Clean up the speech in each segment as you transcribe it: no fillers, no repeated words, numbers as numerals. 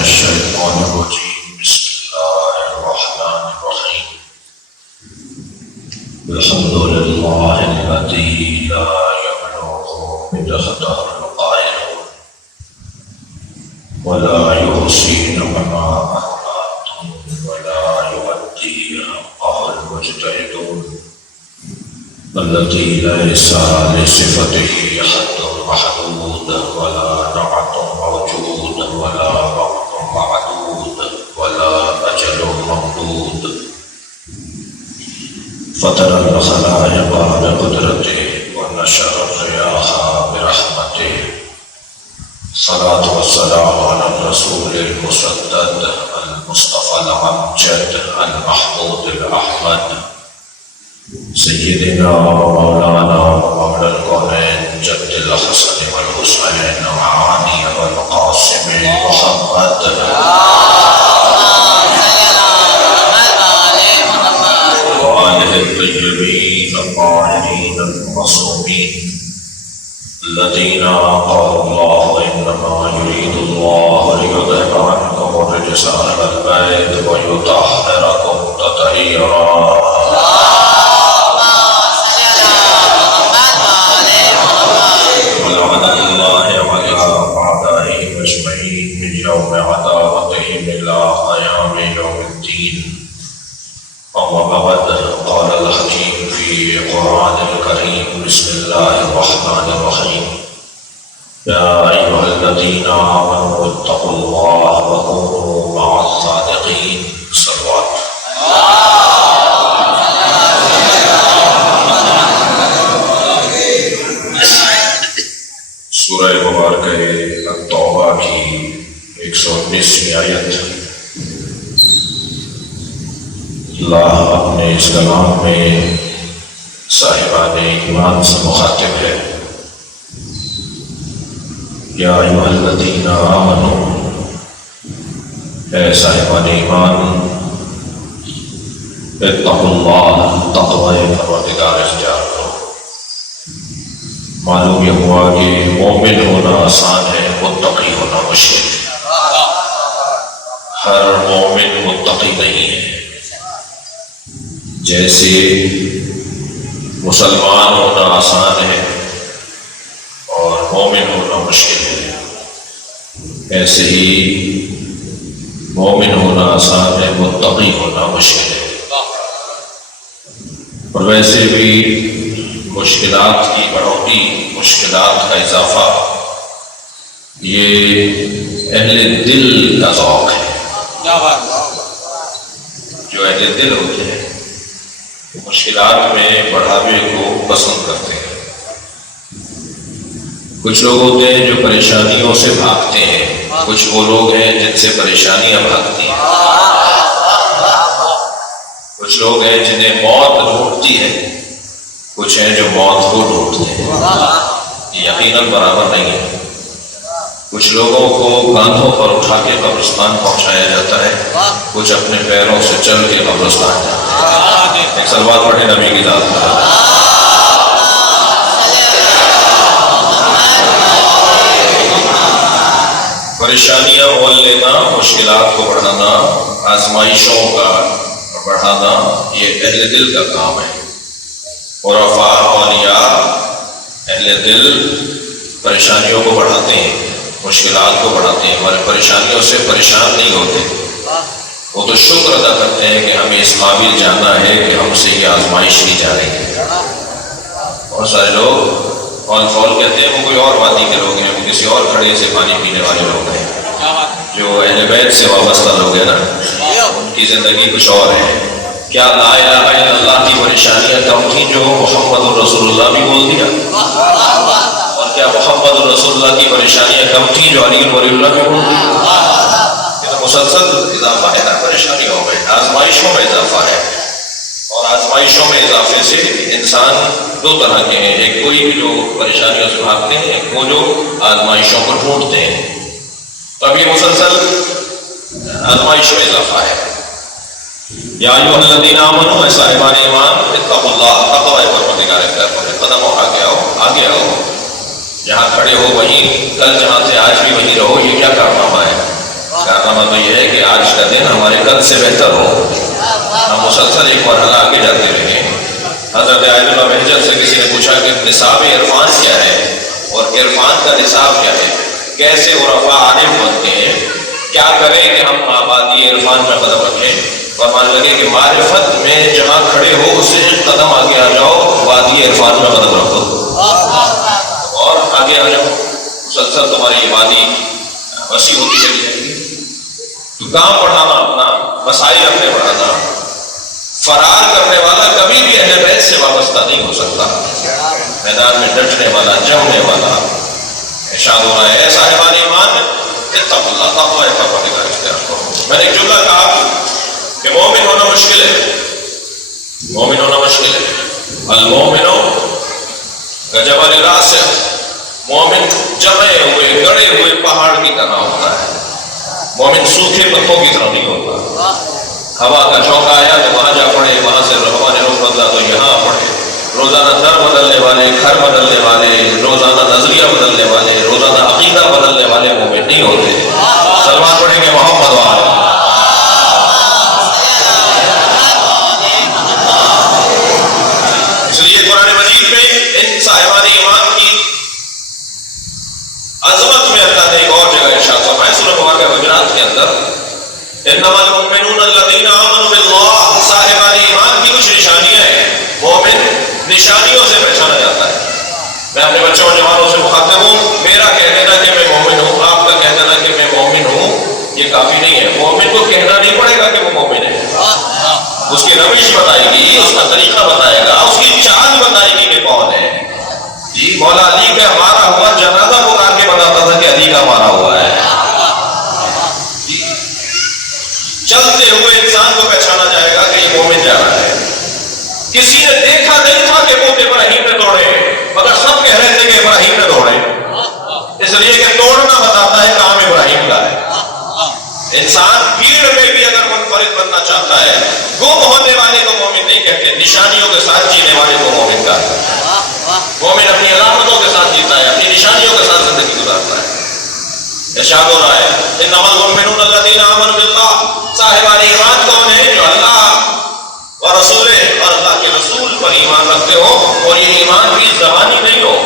الشيطان الرجيم بسم الله الرحمن الرحيم الحمد لله الذي لا يبلغ مدحته القائلون ولا يحصي نعما أحاطون ولا يؤدي حقه المجتهدون التي ليس لصفته حد محدود ولا نعت موجود ولا وقت معدود ولا أجل ممدود فطر الخلائق بقدرته ونشر الرياح برحمته الصلاة والسلام على الرسول المسدد المصطفى الأمجد المحمود الأحمد سيدنا ومولانا ومولى الكونين جد الحسن والحسين وعلي والقاسم محمد وآله الطيبين الطاهرين المعصومين الذين قال الله إنما يريد الله ليذهب عنكم الرجس أهل البيت ويطهركم تطهيرا ولعنة الله وعلى أعدائهم أجمعين من يوم عداوتهم إلى قيام يوم الدين. أما بعد قال الحكيم في القرآن الكريم بسم الله الرحمن الرحيم يا أيها الذين آمنوا اتقوا الله وكونوا مع الصادقين. صلوات سورہ مبارکہ التوبہ کی 119ویں آیت. اللہ اپنے اس کلام میں صاحبان ایمان سے مخاطب ہے. یا ایھا الذین آمنوا، اے صاحبان ایمان، اتقوا اللہ، تقوی پروردگار اختیار کرو. معلوم یہ ہوا کہ مومن ہونا آسان ہے، متقی ہونا مشکل ہے. ہر مومن متقی نہیں ہے. جیسے مسلمان ہونا آسان ہے اور مومن ہونا مشکل ہے، ایسے ہی مومن ہونا آسان ہے، متقی ہونا مشکل ہے. اور ویسے بھی مشکلات کی بڑھوتری، مشکلات کا اضافہ، یہ اہل دل کا ذوق ہے. جو اہل دل ہوتے ہیں مشکلات میں بڑھاوے کو پسند کرتے ہیں. کچھ لوگ ہوتے ہیں جو پریشانیوں سے بھاگتے ہیں، کچھ وہ لوگ ہیں جن سے پریشانیاں بھاگتی ہیں. کچھ لوگ ہیں جنہیں موت ڈھونڈتی ہے، کچھ ہیں جو موت کو ڈھونڈتے ہیں. یقیناً برابر نہیں ہے. کچھ لوگوں کو کاندھوں پر اٹھا کے قبرستان پہنچایا جاتا ہے، کچھ اپنے پیروں سے چل کے قبرستان جاتے ہیں. ایک صلوات پڑھے نبی کی ذات پر. پریشانیاں مول لینا، مشکلات کو بڑھانا، آزمائشوں کا بڑھانا، یہ اہل دل کا کام ہے. عرفاء اولیاء اہل دل پریشانیوں کو بڑھاتے ہیں، مشکلات کو بڑھاتے ہیں، ہماری پریشانیوں سے پریشان نہیں ہوتے. وہ تو شکر ادا کرتے ہیں کہ ہمیں اس قابل جانا ہے کہ ہم سے یہ آزمائش کی جا رہی ہے. بہت سارے لوگ فول فول کہتے ہیں وہ کوئی اور وادی کے لوگ ہیں، وہ کسی اور کھڑے سے پانی پینے والے لوگ ہیں. جو اہل بیت سے وابستہ لوگ ہیں نا، ان کی زندگی کچھ اور ہے. کیا لا الہ الا اللہ کی پریشانیاں کم تھیں جو محمد الرسول اللہ بھی بول دیا؟ اور کیا محمد الرسول اللہ کی پریشانیاں کم تھیں جو علی ولی اللہ بھی بول دیا؟ یہ تو مسلسل اضافہ ہے نا پریشانیوں میں، آزمائشوں میں اضافہ ہے. اور آزمائشوں میں اضافے سے انسان دو طرح کے ہیں. ایک کوئی بھی جو پریشانیوں سے بھاگتے ہیں، ایک وہ جو آزمائشوں کو ڈھونڈتے ہیں. تو اب یہ مسلسل آزمائش میں اضافہ ہے. یا ایھا الذین آمنوا، اے صاحبان ایمان، اتقوا اللہ، تقوی پروردگار اختیار کرو. قدم آگے آؤ، آگے آؤ. جہاں کھڑے ہو وہیں، کل جہاں تھے آج بھی وہیں رہو. یہ کیا کارنامہ ہے؟ کارنامہ تو یہ ہے کہ آج کا دن ہمارے کل سے بہتر ہو، ہم مسلسل ایک مرحلہ آگے جاتے رہیں۔ حضرت آیت اللہ بہجت سے کسی نے پوچھا کہ نصاب عرفان کیا ہے اور عرفان کا نصاب کیا ہے، کیسے عرفاء عارف بنتے ہیں، کیا کریں کہ ہم آبادی عرفان میں قدم رکھیں؟ فرمان لگے کہ معرفت میں جہاں کھڑے ہو اس سے ایک قدم آگے آ جاؤ، وادی عرفان میں قدم رکھو اور آگے آ جاؤ، مسلسل تمہاری یہ وادی وسیع ہوتی چلی جائے گی۔ تو کام بڑھانا، اپنا مسائل اپنے بڑھانا، فرار کرنے والا کبھی بھی اہل بیت سے وابستہ نہیں ہو سکتا، میدان میں ڈٹنے والا، جمنے والا۔ ارشاد ہو رہا ہے اے صاحبان ایمان اتقوا اللہ، تقوی پروردگار اختیار کرو۔ میں نے ایک جملہ کہا کہ مومن ہونا مشکل ہے، مومن ہونا مشکل ہے۔ المومن کجبل راسخ، مومن جمے ہوئے گڑے ہوئے پہاڑ کی طرح ہوتا ہے، مومن سوکھے پتوں کی طرح نہیں ہوتا۔ ہوا کا جھونکا آیا تو وہاں جا پڑے، وہاں سے ہوا نے رخ بدلا تو یہاں پڑے۔ روزانہ در بدلنے والے، گھر بدلنے والے، روزانہ نظریہ بدلنے والے، روزانہ عقیدہ بدلنے والے مومن نہیں ہوتے۔ سلمان پڑھیں گے محمد وآلہ۔ اس لیے قرآن مجید میں ان صاحبان ایمان کی عظمت میں اللہ نے ایک اور جگہ ارشاد فرمایا سورہ مبارکہ حجرات کے اندر، انما المؤمنون الذین آمنوا باللہ، صاحبان ایمان کی کچھ نشانیاں ہیں۔ مومن نشانیوں سے پہچانا جاتا ہے۔ میں اپنے بچوں اور جوانوں سے مخاطب ہوں، میرا کہہ دینا کہ میں مومن ہوں، آپ کا کہہ دینا کہ میں مومن ہوں، یہ کافی نہیں ہے۔ مومن کو کہنا نہیں پڑے گا کہ وہ مومن ہے، اس کی روش بتائے گی، اس کا طریقہ بتائے گا، اس کی چال بتائے گی کہ کون ہے۔ جی مولا علی کا مارا ہوا جنازہ پکار کے بتاتا تھا کہ علی کا مارا ہوا ہے۔ چلتے ہوئے انسان کو پہچانا جائے گا کہ یہ مومن جا رہا ہے۔ کسی نے دیکھا نہیں تھا کہ وہ ابراہیم نے دوڑے، مگر سب کہہ رہے تھے کہ ابراہیم نے دوڑے، اس لیے کہ توڑنا بتاتا ہے کام ابراہیم کا ہے۔ انسان بھیڑ میں بھی اگر منفرد بننا چاہتا ہے، گم ہونے والے کو مومن نہیں کہتے، نشانیوں کے ساتھ جینے والے کو مومن کہتے ہیں۔ مومن اپنی علامتوں کے ساتھ جیتا ہے، اپنی نشانیوں کے ساتھ زندگی گزارتا ہے۔ ارشاد ہو رہا ہے انما المؤمنون الذین آمنوا باللہ، صاحبان ایمان کون ہے؟ جو اللہ اور رسول اور اللہ کے رسول پر ایمان رکھتے ہو، اور یہ ایمان بھی زبانی نہیں ہو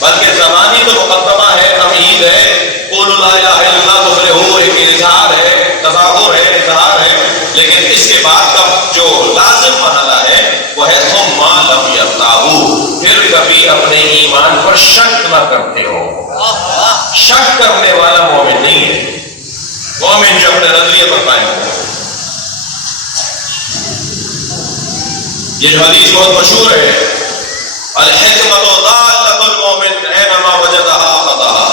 بلکہ زبانی تو مقدمہ ہے، تمہید ہے، قولوا لا الہ الا اللہ تفلحوا، ایک اظہار ہے، تظاہر ہے، اظہار ہے، لیکن اس کے بعد کا جو لازم مرحلہ ہے وہ ہے ثم لم یرتابوا، پھر کبھی اپنے ایمان پر شک نہ کرتے ہو۔ شک کرنے والا مومن نہیں ہے، مومن جو اپنے نظریے پر قائم ہو۔ یہ جو حدیث بہت مشہور ہے، الحکمت ضالۃ المؤمن اینما وجدہا اخذہا،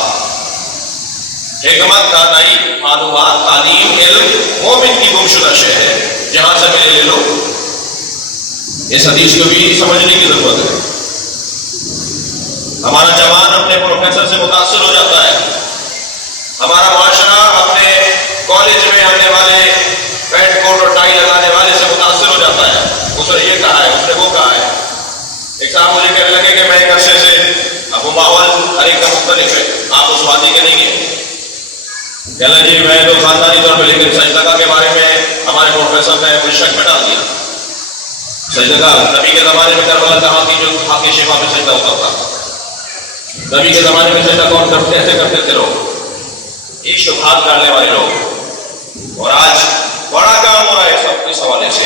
حکمت، دانائی، معلومات، تعلیم، علم مومن کی گمشدہ شے ہے، جہاں سے ملے لے لو۔ اس حدیث کو بھی سمجھنے کی ضرورت ہے۔ ہمارا جوان اپنے پروفیسر سے متاثر ہو جاتا ہے، ہمارا معاشرہ اپنے کالج میں آنے والے پینٹ کوٹ اور ٹائی لگانے والے سے متاثر ہو جاتا ہے، اس نے یہ کہا ہے، اس نے وہ کہا ہے۔ ایک صاحب مجھے کہنے لگے کہ میں ایک عرصے سے، اب وہ ماحول ہر ایک کا مختلف ہے، آپ اس وادی کے نہیں گئے، کہنا جی میں تو خاندانی طور پہ، لیکن سجدہ کے بارے میں ہمارے پروفیسر نے مجھے شک میں ڈال دیا۔ سجدہ نبی کے زمانے میں کربلا کہاں تھی جو خاک شفا پہ سجدہ ہوتا تھا؟ نبی کے زمانے میں سجدہ کون کرتے، ایسے کرتے تھے لوگ، یہ شبہات ڈالنے والے لوگ۔ اور آج بڑا کام ہو رہا ہے سب اس حوالے سے،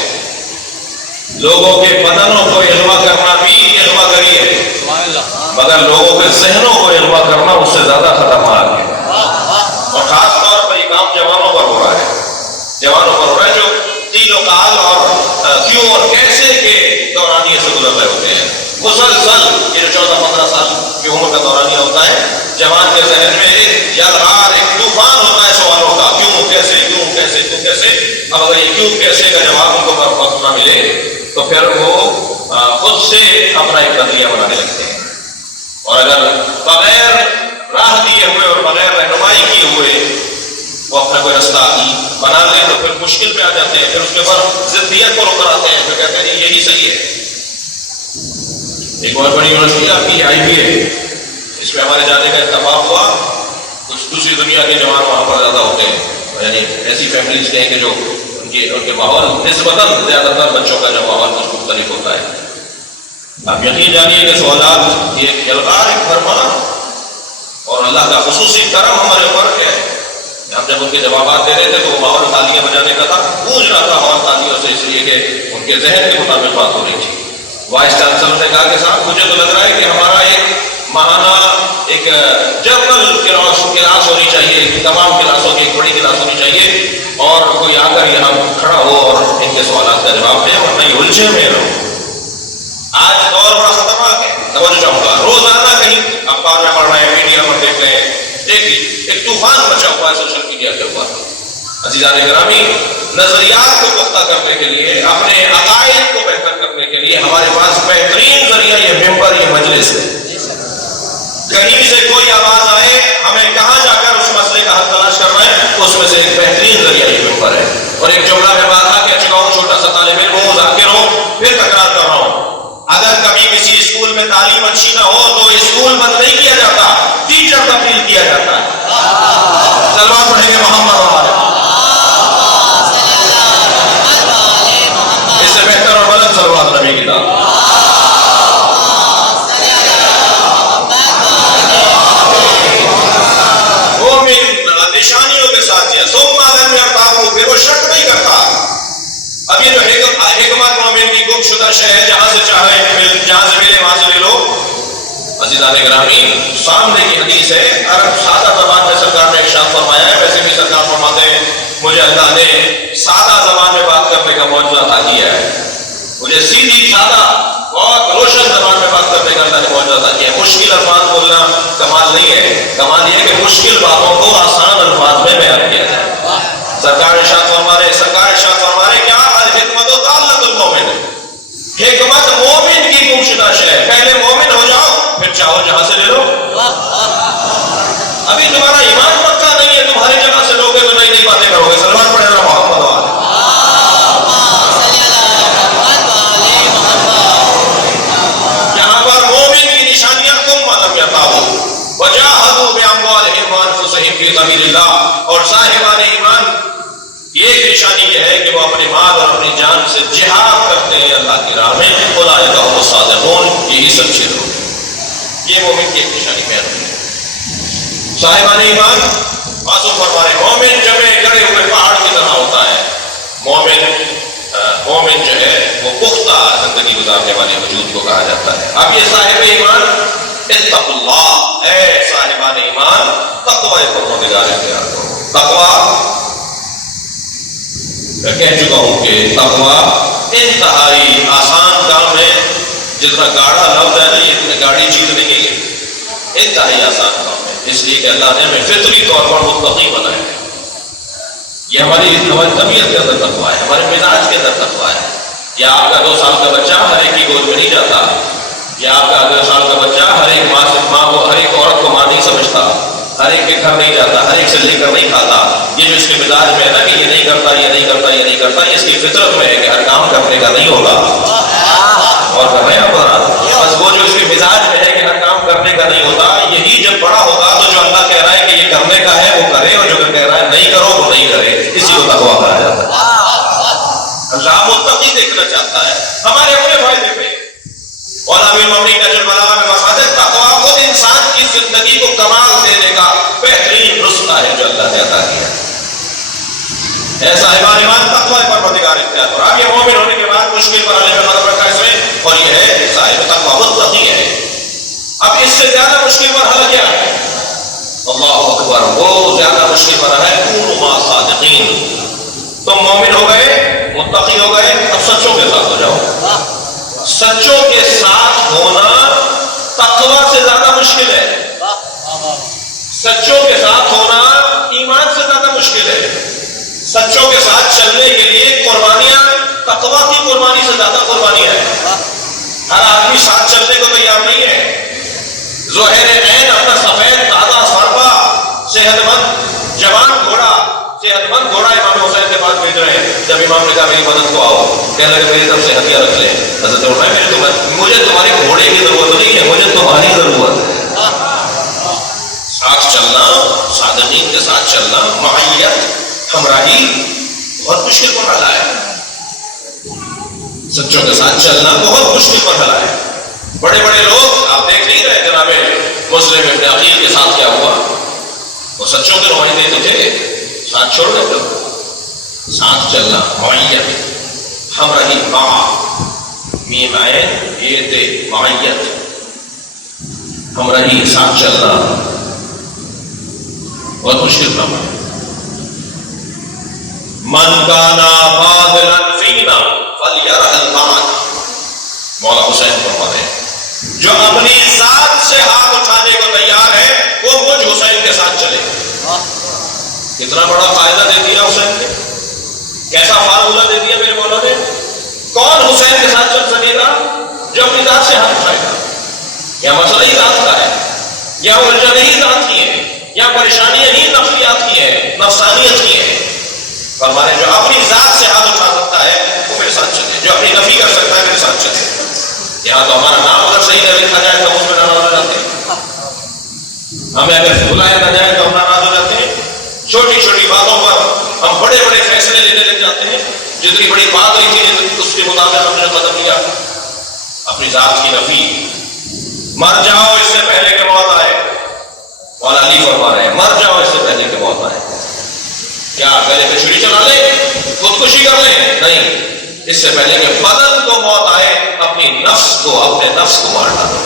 لوگوں کے بدنوں کو علما کرنا بھی علما کری ہے، مگر لوگوں کے ذہنوں کو علما کرنا اس سے زیادہ خطرناک ہے۔ اور خاص طور پر یہ کام جوانوں پر ہو رہا ہے، جوانوں پر ہو رہا ہے جو قیل و قال اور کیوں اور کیسے کے دورانیے سے گزر رہے ہوتے ہیں۔ مسلسل یہ جو 14-15 سال کی عمر کا دورانیہ ہوتا ہے، جوان کے ذہن میں ایک یلغار، ایک طوفان ہوتا ہے سوالوں کا، کیوں کیسے کیوں کیسے کیوں کیسے۔ اب اگر یہ کیوں کیسے کا جواب ان کو وقت نہ ملے تو پھر وہ خود سے اپنا ایک نظریہ بنانے لگتے ہیں، اور اگر بغیر راہ دیے ہوئے اور بغیر رہنمائی کیے ہوئے وہ اپنا کوئی رستہ بنا لیں تو پھر مشکل میں آ جاتے ہیں، پھر اس کے اوپر ضدیت کو روک کراتے ہیں، پھر کہتے ہیں یہی صحیح ہے۔ ایک بہت بڑی یونیورسٹی آپ کی آئی بھی ہے، اس میں ہمارے جانے کا اتفاق ہوا، کچھ دوسری دنیا کے جوان وہاں پر زیادہ ہوتے ہیں، ایسی فیملیز کے ہیں کہ جو ان کے ماحول نسبتاً زیادہ تر بچوں کا جو ماحول کچھ مختلف ہوتا ہے. آپ یقین جانیے کہ سوالات ایک الغار ایک فرمان اور اللہ کا خصوصی کرم ہمارے اوپر ہے. ہم جب ان کے جوابات دے رہے تھے تو وہ ماحول تالیاں بجانے کا تھا، گونج رہا تھا ماحول تالیوں سے، اس لیے کہ ان کے ذہن کے مطابق بات ہو رہی تھی. وائس چانسلر نے کہا کہ صاحب مجھے تو لگ رہا ہے کہ ہمارا ایک ماہانہ ایک جنرل کلاس ہونی چاہیے، تمام کلاسوں کی ایک بڑی کلاس ہونی چاہیے، اور کوئی آ کر یہاں کھڑا ہو اور ان کے سوالات کا جواب دے اور نہیں الجھے میں رہو. آج دور بڑا خطرناک ہے. توجہ چاہوں گا، روزانہ کہیں اخبار میں پڑھ رہے ہیں، میڈیا پر دیکھ رہے ہیں، ایک طوفان مچا ہوا ہے سوشل میڈیا کے اوپر. عزیزان گرامی، نظریات کو پختہ کرنے کے لیے، اپنے عقائد کو بہتر کرنے کے لیے ہمارے پاس بہترین ذریعہ یہ ممبر، یہ مجلس ہے. کہیں سے کوئی آواز آئے، ہمیں کہاں جا کر اس مسئلے کا حل تلاش کرنا ہے، اس میں سے ایک بہترین ذریعہ یہ ممبر ہے. اور ایک جملہ میں بات کہ اچھا ہوں چھوٹا سا طالب علم ہوں، ذاکر ہوں، پھر تکرار کر رہا ہوں، اگر کبھی کسی اسکول میں تعلیم اچھی نہ ہو تو اسکول بند نہیں کیا جاتا، ٹیچر تبدیل کیا جاتا ہے. سلوات پڑھیں گے محمد والے. اس سے بہتر اور بلند سلوات نبی کی دعوت. نشانیوں کے ساتھ ہے، ثم لم يرتابوا، پھر وہ شک نہیں کرتا. اب یہ جو حکمت مومن کی گم شدہ شے ہے، جہاں سے چاہے، جہاں سے ملے وہاں سے لے لو. عزیزان گرامی، سامنے کی حدیث ہے، عرب سادہ زبان میں سرکار نے ارشاد فرمایا ہے. ویسے بھی سرکار فرماتے ہیں مجھے اللہ نے سادہ زبان میں بات کرنے کا معجزہ عطا کیا ہے. مجھے سیدھی سادہ بہت روشن زبان میں بات کرنے کا اللہ نے معجزہ عطا کیا ہے. مشکل الفاظ بولنا کمال نہیں ہے، کمال یہ ہے کہ مشکل باتوں کو آسان الفاظ میں بیان کیا جائے. سرکار ارشاد فرما رہے کیا الحکمت ضالۃ المومن، حکمت مومن کی گم شدہ شے ہے. پہلے مومن ہو جاؤ، پھر چاہو جہاں سے لے لو. ابھی تمہارا ایمان پکا نہیں ہے، تمہاری جگہ سے لوگے تو نئی نئی باتیں کرو گے. سلمان پڑھے گا محمد والے. یہاں پر مومن کی نشانیاں ثم لم يرتابوا وجاهدوا بأموالهم وأنفسهم في سبيل الله. اور صاحبان ایمان یہ ایک نشانی یہ ہے کہ وہ اپنے مال اور اپنی جان سے جہاد کرتے ہیں اللہ کی راہ میں. اولئک هم الصادقون، یہی سچے لوگ ہیں. یہ مومن کی ایک نشانی ہے. صاحبان ایمان معصوم فرما رہے مومن جمع کرے ہوئے پہاڑ کی طرح ہوتا ہے. مومن جو ہے وہ پختہ زندگی گزارنے والے وجود کو کہا جاتا ہے. اب یہ صاحب ایمان اتقوا اللہ، اے صاحبان ایمان تقوی پروردگار اختیار کرو. تقوی میں کہہ چکا ہوں کہ تقوی انتہائی آسان کام ہے. جتنا گاڑا لفظ ہے نا، یہ اتنی گاڑی چیز نہیں ہے، انتہائی آسان کام ہے. اس لیے کہ اللہ نے ہمیں فطری طور پر متقی بنایا ہے. یہ ہماری طبیعت کے اندر تقوی ہے، ہمارے مزاج کے اندر تقوی ہے. یا آپ کا 2 سال کا بچہ ہر ایک کی گود میں نہیں جاتا، یا آپ کا 2 سال کا بچہ ہر ایک ماں کو، ہر ایک عورت کو ماں نہیں سمجھتا، ہر ایک کے گھر نہیں جاتا، ہر ایک سے لے کر نہیں کھاتا. یہ جو اس کے مزاج میں ہے نا کہ یہ نہیں کرتا، یہ نہیں کرتا، یہ نہیں کرتا، اس کی فطرت میں ہے کہ ہر کام کرنے کا نہیں ہوگا. اور کر رہے ہیں بس وہ جو اس کے مزاج میں ہے کہ ہر کام کرنے کا نہیں ہوتا، یہی جب بڑا ہوگا تو جو اللہ کہہ رہا ہے کہ یہ کرنے کا ہے وہ کرے، اور جو کہہ رہا ہے نہیں کرو وہ نہیں کرے. اسی کو تقویٰ کہا جاتا ہے. اللہ متقی دیکھنا چاہتا ہے ہمارے اپنے فائدے پہ. اور امیر ممنی کا جو بلاغہ میں مقصد ہے، تقویٰ خود انسان کی زندگی کو کمال دینے کا بہترین نسخہ ہے جو اللہ نے عطا کیا. اے صاحبان ایمان تقوی پروردگار اختیار کرو. اب یہ مومن ہونے کے بعد مشکل پر آنے کا مطلب رکھا اس میں، اور یہ ہے کہ صاحب تقوی متقی ہے. اب اس سے زیادہ مشکل مرحلہ کیا ہے؟ اللہ اکبر، وہ زیادہ مشکل مرحلہ ہے کونوا مع صادقین. تم مومن ہو گئے، متقی ہو گئے، اب سچوں کے ساتھ ہو جاؤ. سچوں کے ساتھ ہونا تقوی سے زیادہ مشکل ہے. سچوں کے ساتھ ہونا ایمان سے زیادہ مشکل ہے. سچوں کے ساتھ چلنے کے لیے قربانیاں تقوی کی قربانی سے زیادہ قربانیاں ہیں. ہر آدمی ساتھ چلنے کو تیار نہیں ہے. ظاہر عین اپنا سفید تازہ سرپا صحت مند جوان گھوڑا، صحت مند گھوڑا امام حسین کے پاس بھیج رہے ہیں. جب امام نے کہا میری مدد کو آؤ، کہنے لگے میری طرف سے ہتھیار رکھ لیں. حضرت مجھے تمہاری گھوڑے کی ضرورت نہیں ہے، مجھے تمہاری ضرورت ہے. ساتھ چلنا، صادقین کے ساتھ چلنا، معیت ہمراہی ہی بہت مشکل مرحلہ ہے. سچوں کے ساتھ چلنا بہت مشکل مرحلہ ہے. بڑے بڑے لوگ آپ دیکھ نہیں رہے جناب مسلم ابن عقیل کے ساتھ کیا ہوا. وہ سچوں کے نمائندے تو تھے, ساتھ چھوڑ دے کر ساتھ چلنا معیت ہم رہی میم عین یہ تھے معیت ہم رہی ساتھ چلنا بہت مشکل کام ہے. من کانا فاضلا فینا فلیرحل معنا. مولا حسین فرماتے ہیں جو اپنی ذات سے ہاتھ اٹھانے کو تیار ہے وہ مجھ حسین کے ساتھ چلے. کتنا بڑا فائدہ دے دیا حسین نے, کیسا فارمولہ دے دیا میرے مولا نے. کون حسین کے ساتھ چل سکے گا؟ جو اپنی ذات سے ہاتھ اٹھائے گا. یا مسئلہ ہی ذات کا ہے, یا الجھن ہی ذات کی ہے, یا پریشانیاں ہی نفسیات کی ہے, نفسانیت کی ہے. فرمانے جو اپنی ذات سے ہاتھ اٹھا سکتا ہے وہ میرے ساتھ چلے, جو اپنی نفی کر سکتا ہے میرے ساتھ چلے. یہاں تو ہمارا نام اگر صحیح نہ لکھا جائے تو اس میں ناراض ہو جاتے ہیں, ہمیں اگر بلایا نہ جائے تو ہم ناراض ہو جاتے ہیں. چھوٹی چھوٹی باتوں پر ہم بڑے بڑے فیصلے لینے لگ جاتے ہیں. جتنی بڑی بات ہوئی تھی اس کے مطابق ہم نے قدم لیا. اپنی ذات کی نفی, مر جاؤ اس سے پہلے کہ موت آئے. مولا علی فرما رہے ہیں مر جاؤ اس سے پہلے کہ موت آئے. کیا پہلے تو چھری چلا لیں, خودکشی کر لیں؟ نہیں, اس سے پہلے کہ بدن کو موت آئے اپنی نفس کو, اپنے نفس کو مار ڈالو,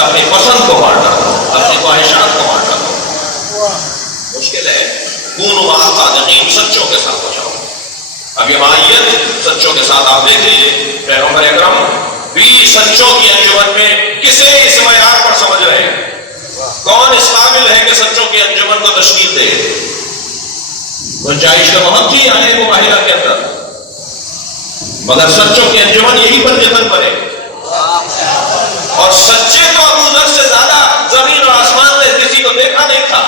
اپنی پسند کو مار ڈالو, اپنی خواہشات کو مار ڈالو. مشکل ہے. کونوا مع الصادقین, سچوں کے ساتھ ہو جاؤ. اب یہ معیت سچوں کے ساتھ آپ دیکھ لیجیے, پیغمبر اکرم بھی سچوں کی انجمن میں کسے اس معیار پر سمجھ رہے ہیں. کون اس قابل ہے کہ سچوں کی انجمن کو تشکیل دے؟ گنجائش تو بہت تھی آنے مباہلہ کے اندر, مگر سچوں کی انجمن یہی پر جتن بنے. اور سچے تو ابو ذر سے زیادہ زمین اور آسمان میں کسی کو دیکھا نہیں تھا.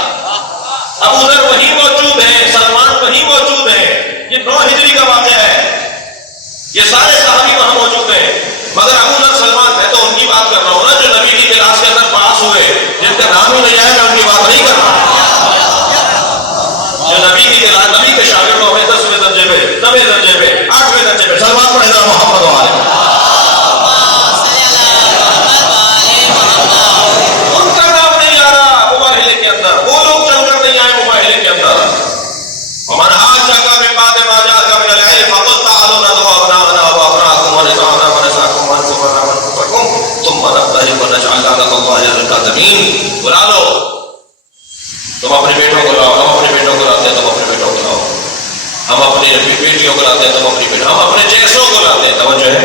ابو ذر وہی موجود ہیں, سلمان وہی موجود ہیں. یہ 9 ہجری کا واقعہ ہے, یہ سارے صحابی وہاں موجود ہیں. مگر ابو ذر سلمان, میں تو ان کی بات کر رہا ہوں نا جو نبی کی کلاس کے اندر پاس ہوئے, جن کا نام ہی نہیں آیا, میں ان کی بات نہیں کر رہا. جو نبی کی کلاس, نبی کے شاگردوں میں 10ویں درجے پہ, 9ویں درجے پہ, 8ویں درجے پہ, سلمان پڑھے گا محمد والے. ان کا نام نہیں آ رہا مباہلے کے اندر, وہ لوگ چل کر نہیں آئے مباہلے کے اندر. ومن حاجك من بعد ما جاءك من العلم فقل تعالوا ندعو أبناءنا وأبناءكم ونساءنا ونساءكم ونكفرنا ونكفركم ثم نبتهل ونجعل لعنة الله على الكاذبين. بلا لو, تم اپنے بیٹوں کو لاؤ, ہم اپنے بیٹوں کو لاتے ہیں, تم اپنے بیٹوں کو لاؤ, ہم اپنی بیٹیوں کو لاتے ہیں, تم اپنی بیٹیوں, ہم اپنے جیسوں کو لاتے ہیں. توجہ ہے,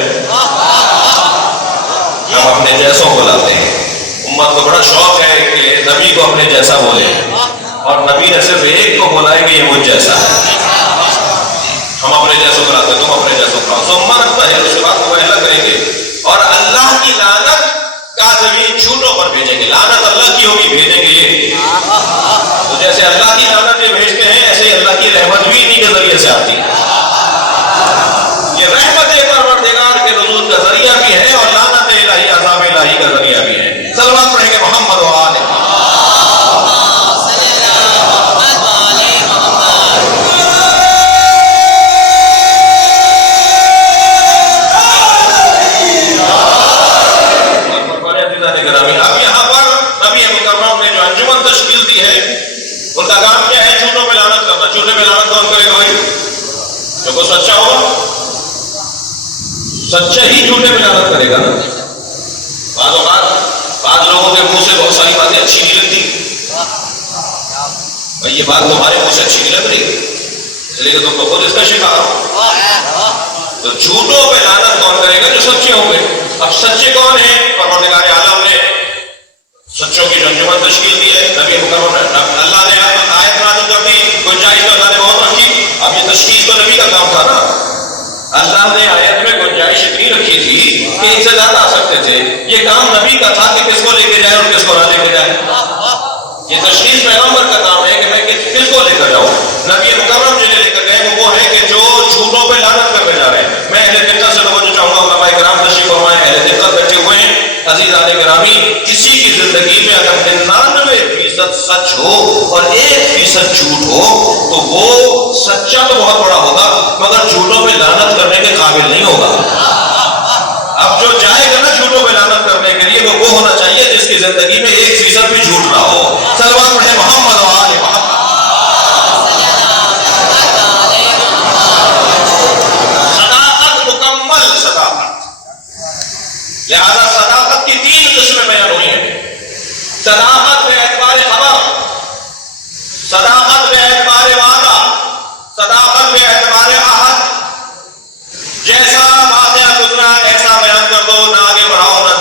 ہم اپنے جیسوں کو لاتے ہیں. امت کو بڑا شوق ہے کہ نبی کو اپنے جیسا بولے, اور نبی نے صرف ایک کو بولا ہے کہ یہ مجھ جیسا ہے. ہم اپنے جیسوں کو لاتے ہیں, تم اپنے جیسوں کو لاؤ. ثم نبتہل, اس کے بعد مباہلہ کریں گے, اور اللہ کی لعنت کاذبین, جھوٹوں پر بھیجیں گے. لعنت اللہ کی ہوگی, بھیجیں گے یہ. تو جیسے اللہ کی لعنت یہ بھیجتے ہیں, ایسے ہی اللہ کی رحمت بھی انہی کے ذریعے سے آتی ہے. یہ رحمت پروردگار کے نزول کا ذریعہ بھی ہے, اور لعنت الہی, عذاب الہی کا ذریعہ بھی ہے. سلوات پڑھیں گے محمد و آل محمد. اب یہاں پر نبی مکرم نے جو انجمن تشکیل دی ہے, ان کا کام کیا ہے؟ جھوٹوں پہ لعنت کرنا. جھوٹے پہ لعنت کون کرے گا بھائی؟ جو کوئی سچا ہوگا, سچا ہی جھوٹے پہ لعنت کرے گا. بعض اوقات بعض لوگوں کے منہ سے بہت ساری باتیں اچھی نہیں لگتی. بھائی یہ بات تمہارے منہ سے اچھی نہیں لگ رہی, اس لیے کہ تم خود اس کا شکار ہو. تو جھوٹوں پہ لعنت کون کرے گا؟ جو سچے ہوں گے. اب سچے کون ہیں؟ پروردگار عالم نے سچوں کی جو انجمن تشکیل دی ہے, نبی مکرم نے, اللہ نے آیت نازل کر دی, گنجائش تو اللہ نے بہت رکھی. اب یہ تشخیص تو نبی کا کام تھا نا. اللہ نے آیت میں گنجائش اتنی رکھی تھی کہ ان سے زیادہ آ سکتے تھے. یہ کام نبی کا تھا کہ کس کو لے کے جائے اور کس کو نہ لے کے جائے. یہ تشخیص پیغمبر کا کام ہے کہ میں کس کو لے کر جاؤں. نبی مکرم جنہیں لے کر گئے وہ ہے کہ جو جھوٹوں پہ لعنت کرنے جا رہے ہیں. میں اہل فقہ سے توجہ چاہوں گا, علماء کرام تشریف فرمائیں, اہل فقہ بیٹھے ہوئے ہیں, عزیزان گرامی کسی کی زندگی میں اگر 99% سچ ہو اور 1% جھوٹ ہو تو وہ سچا تو بہت بڑا ہوگا مگر جھوٹوں پہ لعنت کرنے کے قابل نہیں ہوگا. اب جو جائے گا نا جھوٹوں پہ لعنت کرنے کے لیے وہ ہونا چاہیے جس کی زندگی میں 1% بھی جھوٹ نہ ہو. صلوات پڑھے محمد و آل محمد. صداقت مکمل صداقت. لہذا صداقت کی 3 قسمیں بیان ہوئی ہیں. صداقت بے اعتبار خبر، صداقت بے اعتبار وعدہ، صداقت بے اعتبار عہد. جیسا واقعہ گزرا ایسا بیان کر دو، نہ آگے بڑھاؤ نہ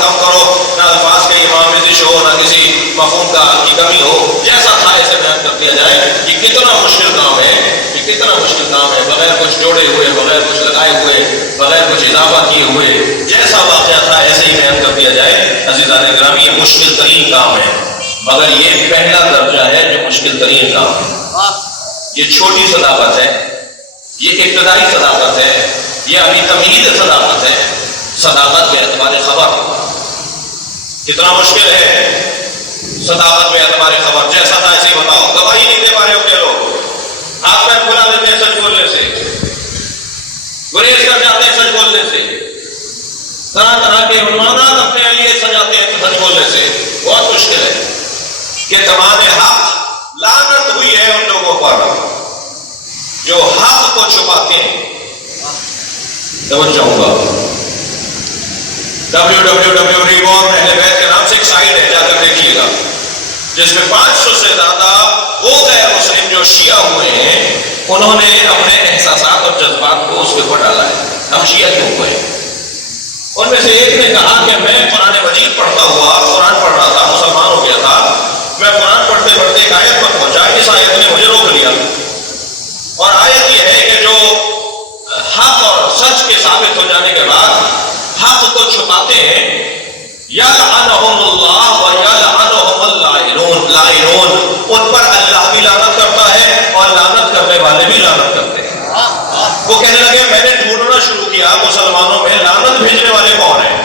کم کرو، نہ الفاظ کے امام رزش ہو نہ کسی مفہوم کی کمی ہو. جیسا تھا ایسے بیان کر دیا جائے. یہ کتنا مشکل کام ہے، یہ کتنا مشکل کام ہے. بغیر کچھ جوڑے ہوئے، بغیر کچھ لگائے ہوئے، بغیر کچھ اضافہ کیے ہوئے جیسا واقعہ تھا ایسے ہی بیان کر دیا جائے. عزیزان گرامی یہ مشکل ترین کام ہے مگر یہ پہلا درجہ ہے جو مشکل ترین کام ہے. یہ چھوٹی صداقت ہے، یہ ابتدائی صداقت ہے، یہ ابھی تمہید صداقت ہے. صداقت بے اعتبار خبر کتنا مشکل ہے. صداقت بے اعتبار خبر جیسا تھا ایسے ہی بتاؤ. گواہی نہیں دے پا رہے ہو کہ لوگ آپ میں بلا لیتے ہیں سچ بولنے سے، گریز کر جاتے ہیں سچ بولنے سے، طرح طرح کے عنوانات اپنے لیے سجاتے ہیں سچ بولنے سے. بہت مشکل ہے کہ تمام حق لعنت ہوئی ہے ان لوگوں پر جو حق کو چھپاتے ہیں. توجہ ہوگا www.reborn اہل بیت کے نام سے ایک سائٹ ہے، جا کر دیکھیے گا، جس میں 500 سے زیادہ وہ غیر مسلم جو شیعہ ہوئے ہیں انہوں نے اپنے احساسات اور جذبات کو اس کے اوپر ڈالا ہے. ہم شیعہ کیوں ہوئے؟ ان میں سے ایک نے کہا کہ میں قرآن مجید پڑھتا ہوا قرآن پڑھ رہا تھا، مسلمان ہو گیا تھا. میں قرآن پڑھتے پڑھتے ایک آیت پر پہنچا، اس آیت نے مجھے روک لیا اور آیت یہ ہے کہ جو حق اور سچ کے ثابت ہو جانے کے بعد حق کو چھپاتے ہیں، یلعنہم اللہ و یلعنہم اللاعنون، ان پر اللہ بھی لعنت کرتا ہے اور لعنت کرنے والے بھی لعنت کرتے ہیں. وہ کہنے لگے میں نے ڈھونڈنا شروع کیا مسلمانوں میں لعنت بھیجنے والے کون ہیں.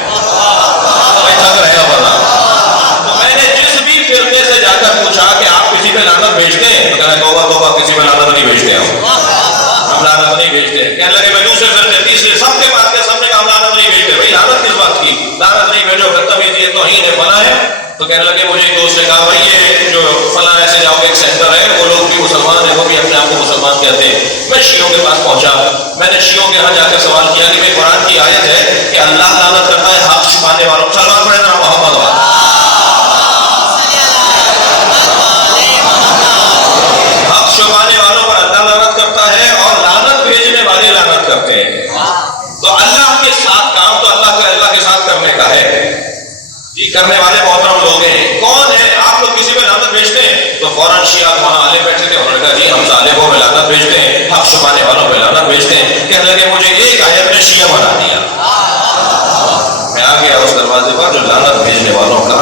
تو میں نے جس بھی فرقے سے جا کر پوچھا کہ آپ کسی پہ لعنت بھیجتے ہیں تو کہنا توبہ توبہ کسی پہ لعنت نہیں بھیجتے ہم لعنت نہیں بھیجتے. کہنے لگے میں دوسرے فرقے تیسرے سب کے پاس کے سب نے کہا ہم لعنت نہیں بھیجتے. بھائی لعنت کس بات کی؟ لعنت نہیں بھیجو پھر تمیز یہ توہین ہے فلاں ہے. تو کہنے لگے مجھے ایک دوست نے کہا بھائی یہ جو فلاں ایسے جاؤ ایک سینٹر ہے وہ لوگ بھی مسلمان ہیں، وہ بھی اپنے آپ کو مسلمان کہتے ہیں. میں شیعوں کے پاس پہنچا، میں نے شیعوں کے ہاں جا کے سوال کیا کہ بھائی قرآن کی آیت ہے کہ اللہ لعنت کرتا ہے حق چھپانے والوں. سلمان پڑھے نا محمد والا. حق چھپانے والوں پر اللہ لعنت کرتا ہے اور لعنت بھیجنے والے لعنت کرتے ہیں. تو اللہ کے ساتھ کام تو اللہ کے ساتھ کرنے کا ہے. یہ کرنے والے محترم لوگ ہیں. کون ہے؟ آپ لوگ کسی پہ لعنت بھیجتے ہیں تو فوراً شیعہ وہاں والے بیٹھے تھے، انہوں نے کہا جی ہم ظالموں پہ لعنت بھیجتے ہیں، حق چھپانے والوں پہ لعنت بھیجتے ہیں. کہنے لگے مجھے ایک آیت نے شیعہ بنا دیا. میں آ گیا اس دروازے پر جو لعنت بھیجنے والوں کا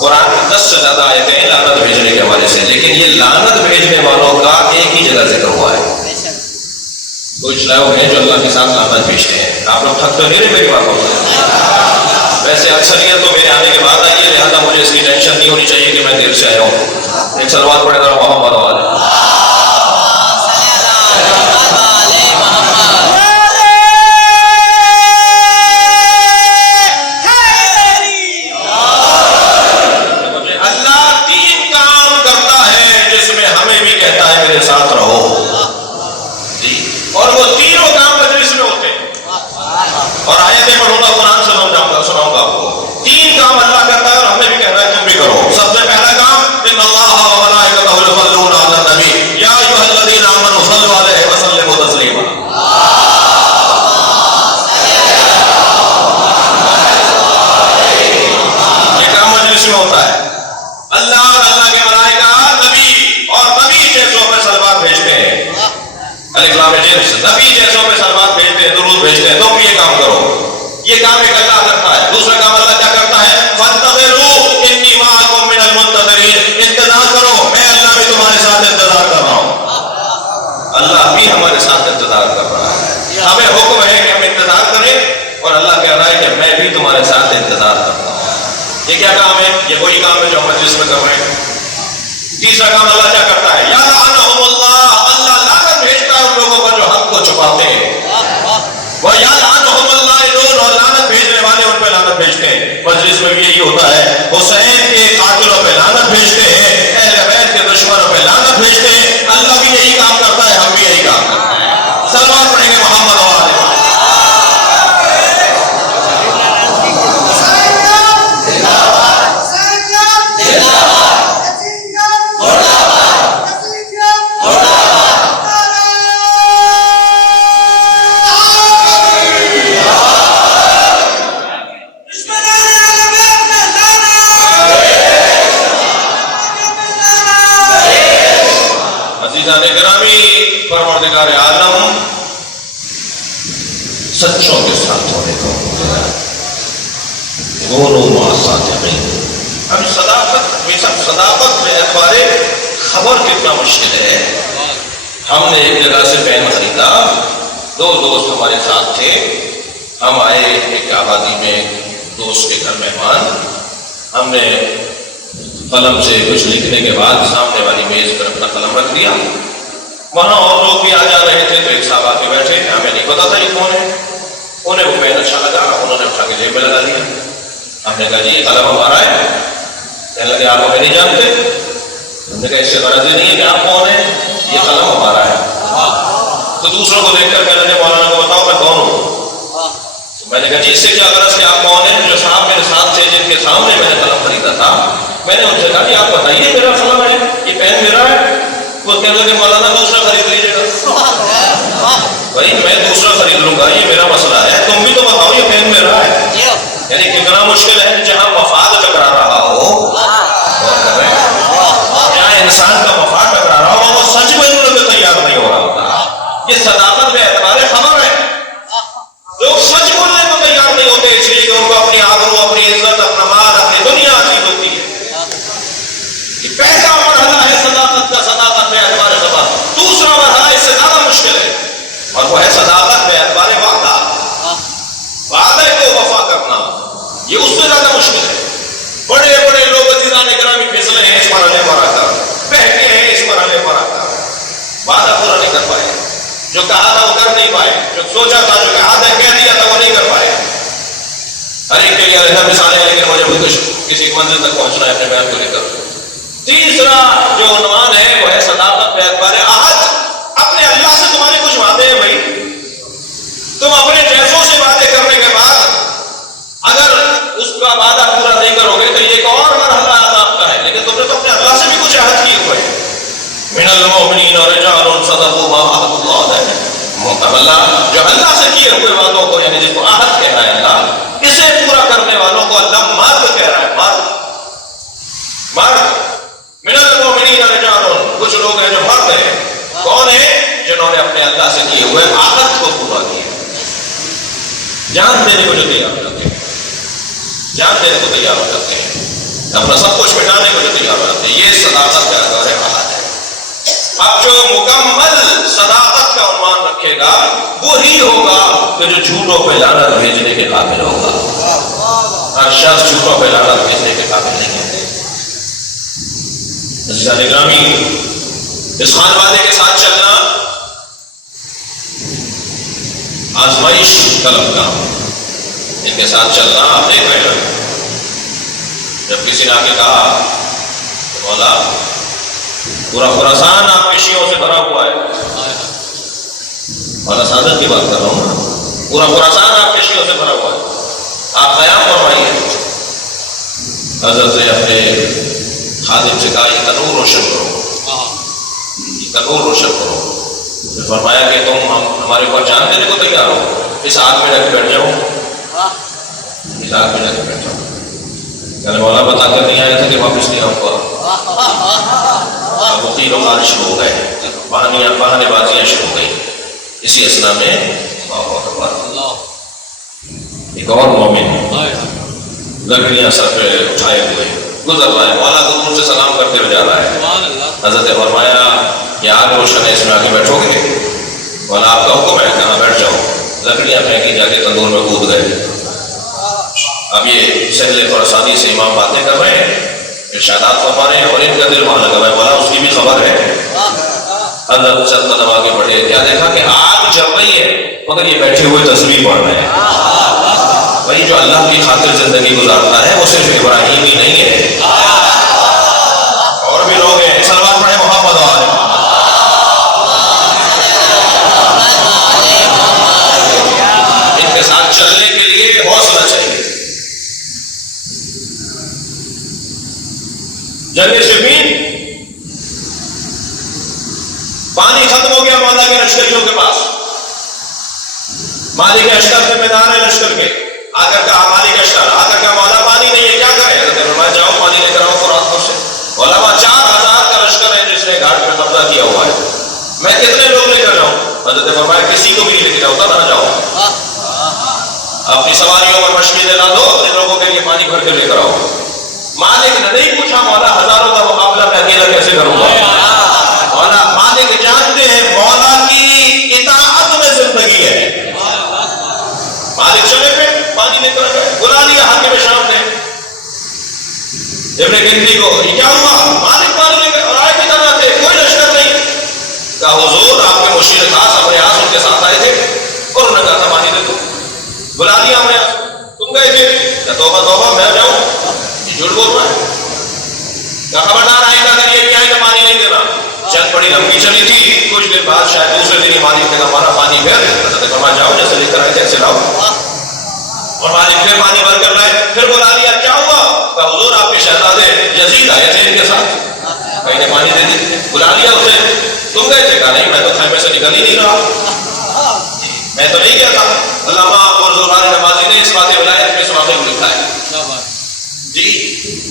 قرآن میں 10 سے زیادہ آیتیں ہیں لعنت بھیجنے کے حوالے سے، لیکن یہ لعنت بھیجنے والوں کا ایک ہی جگہ ذکر ہوا ہے. کچھ لوگ ہیں جو اللہ کے ساتھ لعنت بھیجتے ہیں. آپ لوگ تھک تو نہیں رہے میری باتوں پر؟ ویسے اکثریت تو میرے آنے کے بعد آئی ہے، لہٰذا مجھے اس کی ٹینشن نہیں ہونی چاہیے کہ میں دیر سے آیا ہوں. ایک صلوات پڑھے ذرا محمد والے. اللہ 3 کام کرتا ہے جس میں ہمیں بھی کہتا ہے میرے ساتھ رہو، اور وہ تینوں کام مجلس میں ہوتے ہیں. اور آیتیں پڑھوں گا قرآن سے سناؤں گا آپ کو. 3 کام اللہ کرتا ہے اور ہمیں بھی کہہ رہا ہے تم بھی کرو. سب سے پہلا کام ان اللہ و ملائکتہ یصلون علی النبی یا ایھا الذین آمنوا صلوا علیہ وسلموا تسلیما. یہ کام مجلس میں ہوتا ہے. اللہ اور اللہ کے ملائکہ نبی اور نبی جیسوں پہ صلوات بھیجتے ہیں. نبی جیسوں پہ صلوات بھیجتے ہیں، درود بھیجتے ہیں. تم بھی یہ کام کرو. یہ کام ایک اللہ کرتا ہے. دوسرا کام اللہ کیا کرتا ہے؟ فانتظروا انی معکم من المنتظرین. انتظار کرو، میں اللہ بھی تمہارے ساتھ انتظار کر رہا ہوں. اللہ بھی ہمارے ساتھ انتظار کر رہا ہے. ہمیں حکم ہے کہ ہم انتظار کریں اور اللہ کہہ رہا ہے کہ میں بھی تمہارے ساتھ انتظار کرتا ہوں. یہ کیا کام ہے؟ یہ وہی کام ہے جو ہم مجلس میں کر رہے ہیں. تیسرا کام اللہ کیا کرتا ہے؟ یا لعنہم اللہ، اللہ لعنت بھیجتا ہے ان لوگوں پر جو حق کو چھپاتے ہیں. وہ یا لعنہم اللہ، اور لعنت بھیجنے والے ان پہ لعنت بھیجتے ہیں. مجلس میں بھی یہی ہوتا ہے، حسین کے قاتلوں پہ لعنت بھیجتے ہیں، اہل بیت کے دشمنوں پہ لعنت بھیجتے ہیں. اللہ بھی یہی کام کرتا ہے، ہم بھی یہی کام کرتے ہیں. سلوات پڑھیں گے محمد اور آل محمد. گرامی، پروردگار عالم سچوں کے ساتھ ہونے کو دونوں صادقین. اب صداقت میں اعتبار خبر کتنا مشکل ہے. ہم نے ایک جگہ سے پین خریدا، دو دوست ہمارے ساتھ تھے. ہم آئے ایک آبادی میں دوست کے گھر مہمان. ہم نے قلم سے کچھ لکھنے کے بعد سامنے والی میز پر اپنا قلم رکھ دیا. وہاں اور لوگ بھی آ جا رہے تھے تو ایک صاحب آ کے بیٹھے. ہمیں نہیں پتا تھا یہ کون ہے. انہیں وہ پین اچھا لگا، انہوں نے اٹھا کے جیب میں لگا دیا. ہم نے کہا جی یہ قلم ہمارا ہے. کہنے لگے آپ ہمیں نہیں جانتے. ہم نے کہا اس سے غرض یہ نہیں ہے کہ آپ کون ہیں، یہ قلم ہمارا ہے. تو دوسروں کو دیکھ کر کہنے لگے مولانا کو بتاؤ میں کون ہوں. میں نے کہا جی اس سے کیا غرض کہ آپ کون ہیں؟ جو صاحب میرے ساتھ تھے جن کے سامنے میں نے قلم خریدا تھا، میں نے ان سے کہا کہ آپ بتائیے میرا قلم ہے، یہ پین میرا ہے. وہ کہنے لگے مولانا دوسرا خرید لیجیے گا. بھائی میں دوسرا خرید لوں گا، یہ میرا مسئلہ ہے، تم بھی تو بتاؤ یہ پین میرا ہے. یعنی کتنا مشکل ہے جہاں مفاد ٹکرا رہا ہو، جہاں انسان کا مفاد ٹکرا رہا ہو، وہ سچ بولنے کو تیار نہیں ہو رہا ہوتا. یہ صداقت میں اعتبار خبر ہے. لوگ سچ بولنے کو تیار نہیں ہوتے اس لیے کہ ان کو اپنی آبرو، اپنی عزت، اپنا مال، اپنی دنیا عزیز ہوتی ہے. یہ پہلا مرحلہ ہے صداقت کا، صداقت میں اعتبار خبر. دوسرا مرحلہ اس سے زیادہ مشکل ہے اور وہ ہے صداقت میں اعتبار وعدہ. وعدے کو وفا کرنا یہ اس سے زیادہ مشکل ہے. بڑے بڑے لوگ عزیزان گرامی پھسلے ہیں اس مرحلے پر آ کر، بہتے ہیں اس مرحلے پر آ کر، وعدہ پورا نہیں کر پائے. جو کہا تھا وہ کر نہیں پائے، جو سوچا تھا، جو کہا تھا کہہ دیا تھا وہ نہیں کر پائے. ہر ایک کے لیے الگ مثالیں ہیں، لیکن مجھے بھی کسی منزل تک پہنچنا ہے اپنے بیان کو لے کر. تیسرا جو عنوان ہے وہ ہے صداقت میں اعتبار عہد. اپنے اللہ سے تمہارے کچھ وعدے ہیں بھائی. تم اپنے جیسوں سے وعدے کرنے کے بعد اگر اس کا وعدہ پورا نہیں کرو گے تو یہ ایک اور مرحلہ عذاب کا ہے. لیکن تم نے تو اپنے اللہ سے بھی کچھ عہد کیے ہوئے. من المؤمنین رجال صدقوا ما عاهدوا الله علیہ. اللہ جو اللہ سے کیے ہوئے وعدوں کو، یعنی جس کو عہد کہہ رہا ہے اللہ، اسے پورا کرنے والوں کو اللہ مرد کہہ رہا ہے. مرد من المؤمنین رجال، کچھ لوگ ہیں جو مرد ہیں. کون ہیں؟ جنہوں نے اپنے اللہ سے کیے ہوئے عہد کو پورا کیا. جان دینے کو جو تیار کرتے ہیں، جان دینے کو تیار کرتے ہیں، اپنا سب کچھ مٹانے کو جو تیار کرتے ہیں، یہ صداقت کا اعتبار عہد ہے. اب جو مکمل صداقت کا عنوان رکھے گا وہی ہوگا کہ جو جھوٹوں پہ لعنت بھیجنے کے قابل ہوگا. ہر شخص جھوٹوں پہ لعنت بھیجنے کے قابل نہیں ہے. عزیزان گرامی، اس خان والے کے ساتھ چلنا آزمائش طلب کا. ان کے ساتھ چلنا آپ دیکھ رہے ہیں. جب کسی نے آ کے کہا مولا پورا خراسان آپ کے شیعوں سے بھرا ہوا ہے، مولا سعادت کی بات کر رہا ہوں، پورا خراسان آپ کے شیعوں سے بھرا ہوا ہے، آپ قیام فرمائیے. حضرت نے اپنے خادم سے کہا یہ تنور روشن کرو، یہ تنور روشن کرو. فرمایا کہ تم ہمارے اوپر جان دینے کو تیار ہو، اس آگ میں رکھ بیٹھ جاؤ، اس آگ میں رکھ بیٹھ جاؤ. یعنی مولا بتا کر نہیں آیا تھا کہ واپس نہیں آؤں گا. وہ تینوں کار شروع ہو گئے، بہانے بازیاں شروع ہو گئی. اسی اسنا میں ایک اور مومن لکڑیاں سر پہ اٹھائے ہوئے گزر رہا ہے. مولا کو دور سے سلام کرتے ہوئے جا رہا ہے. حضرت فرمایا یہ آگ روشن ہے، اس میں آگے بیٹھو گے؟ مولا آپ کا حکم ہے. کہاں بیٹھ جاؤ. لکڑیاں پھینکی، جا کے تندور میں کود گئے. اب یہ سہل فرسانی سے امام باتیں کر رہے ہیں، ارشادات فرما رہے ہیں، اور ان کا دل وہاں لگا ہے، بولا اس کی بھی خبر ہے۔ اندر چند قدم آگے بڑھے، کیا دیکھا کہ آگ جل رہی ہے مگر یہ بیٹھے ہوئے تصویر پڑھ رہے ہیں۔ بھائی جو اللہ کی خاطر زندگی گزارتا ہے وہ صرف ابراہیم ہی نہیں ہے، اور بھی لوگ ہیں۔ سلوات پڑھے محمد والے۔ ان کے ساتھ چلنے کے لیے حوصلہ چاہیے۔ جنگ صفین، پانی ختم ہو گیا مولا کے لشکریوں کے پاس، مالک اشتر سے میدان ہے لشکر کے، آ کر کہا مالک اشتر، آ کر کہا مولا پانی نہیں ہے، کیا کرے؟ حضرت فرمایا جاؤ پانی لے کر آؤ قرآن پر سے۔ علماء 4000 کا لشکر ہے جس نے گھاٹ پہ قبضہ کیا ہوا ہے، میں کتنے لوگ لے کر جاؤں؟ حضرت فرمایا کسی کو بھی نہیں لے کے جاؤ، تب نہ جاؤ، اپنی سواریوں پر مشکلیں لا دو، اپنے لوگوں کے لیے پانی بھر کے لے کر آؤ۔ مالک نے نہیں پوچھا مولا ہزاروں کا مقابلہ میں اکیلا کیسے کروں گا؟ مولا مالک جانتے ہیں مولا کی اطاعت میں زندگی ہے۔ مالک چلے پہ پانی لے کر گئے، بلا لیا حاکم شام نے ابن گنتی کو، یہ کیا ہوا؟ مالک پانی لے کر، اور آئے بھی طرح تھے، کوئی لشکر نہیں۔ کہا حضور آپ کے مشیر خاص ابو یاس ان کے ساتھ آئے تھے، اور انہوں نے کہا تھا پانی دے دو، بلا لیا ہم نے، تم گئے تھے؟ کہا توبہ توبہ میں جاؤں، جھوٹ بول رہا ہے۔ کہا خبردار آئندہ اگر یہ بھی آئے تو پانی نہیں دینا۔ چند بڑی لمبی چلی تھی، کچھ دن بعد شاید دوسرے دن ہی مالک نے کہا ہمارا پانی پھر، حضرت فرمایا جاؤ جیسے لے کر آئے تھے ایسے لاؤ، اور مالک پھر پانی بھر کر لائے، پھر بلا لیا، کیا ہوا؟ کہا حضور آپ کے شہزادے یزید آئے تھے ان کے ساتھ، کہیں نے پانی دے دی، بلا لیا اسے، تم گئے تھے؟ کہا نہیں میں تو خیمے سے نکل ہی نہیں رہا، میں تو نہیں گیا تھا۔ علامہ اور زہران نمازی نے اس بات ولایت میں سوابق لکھا ہے جی،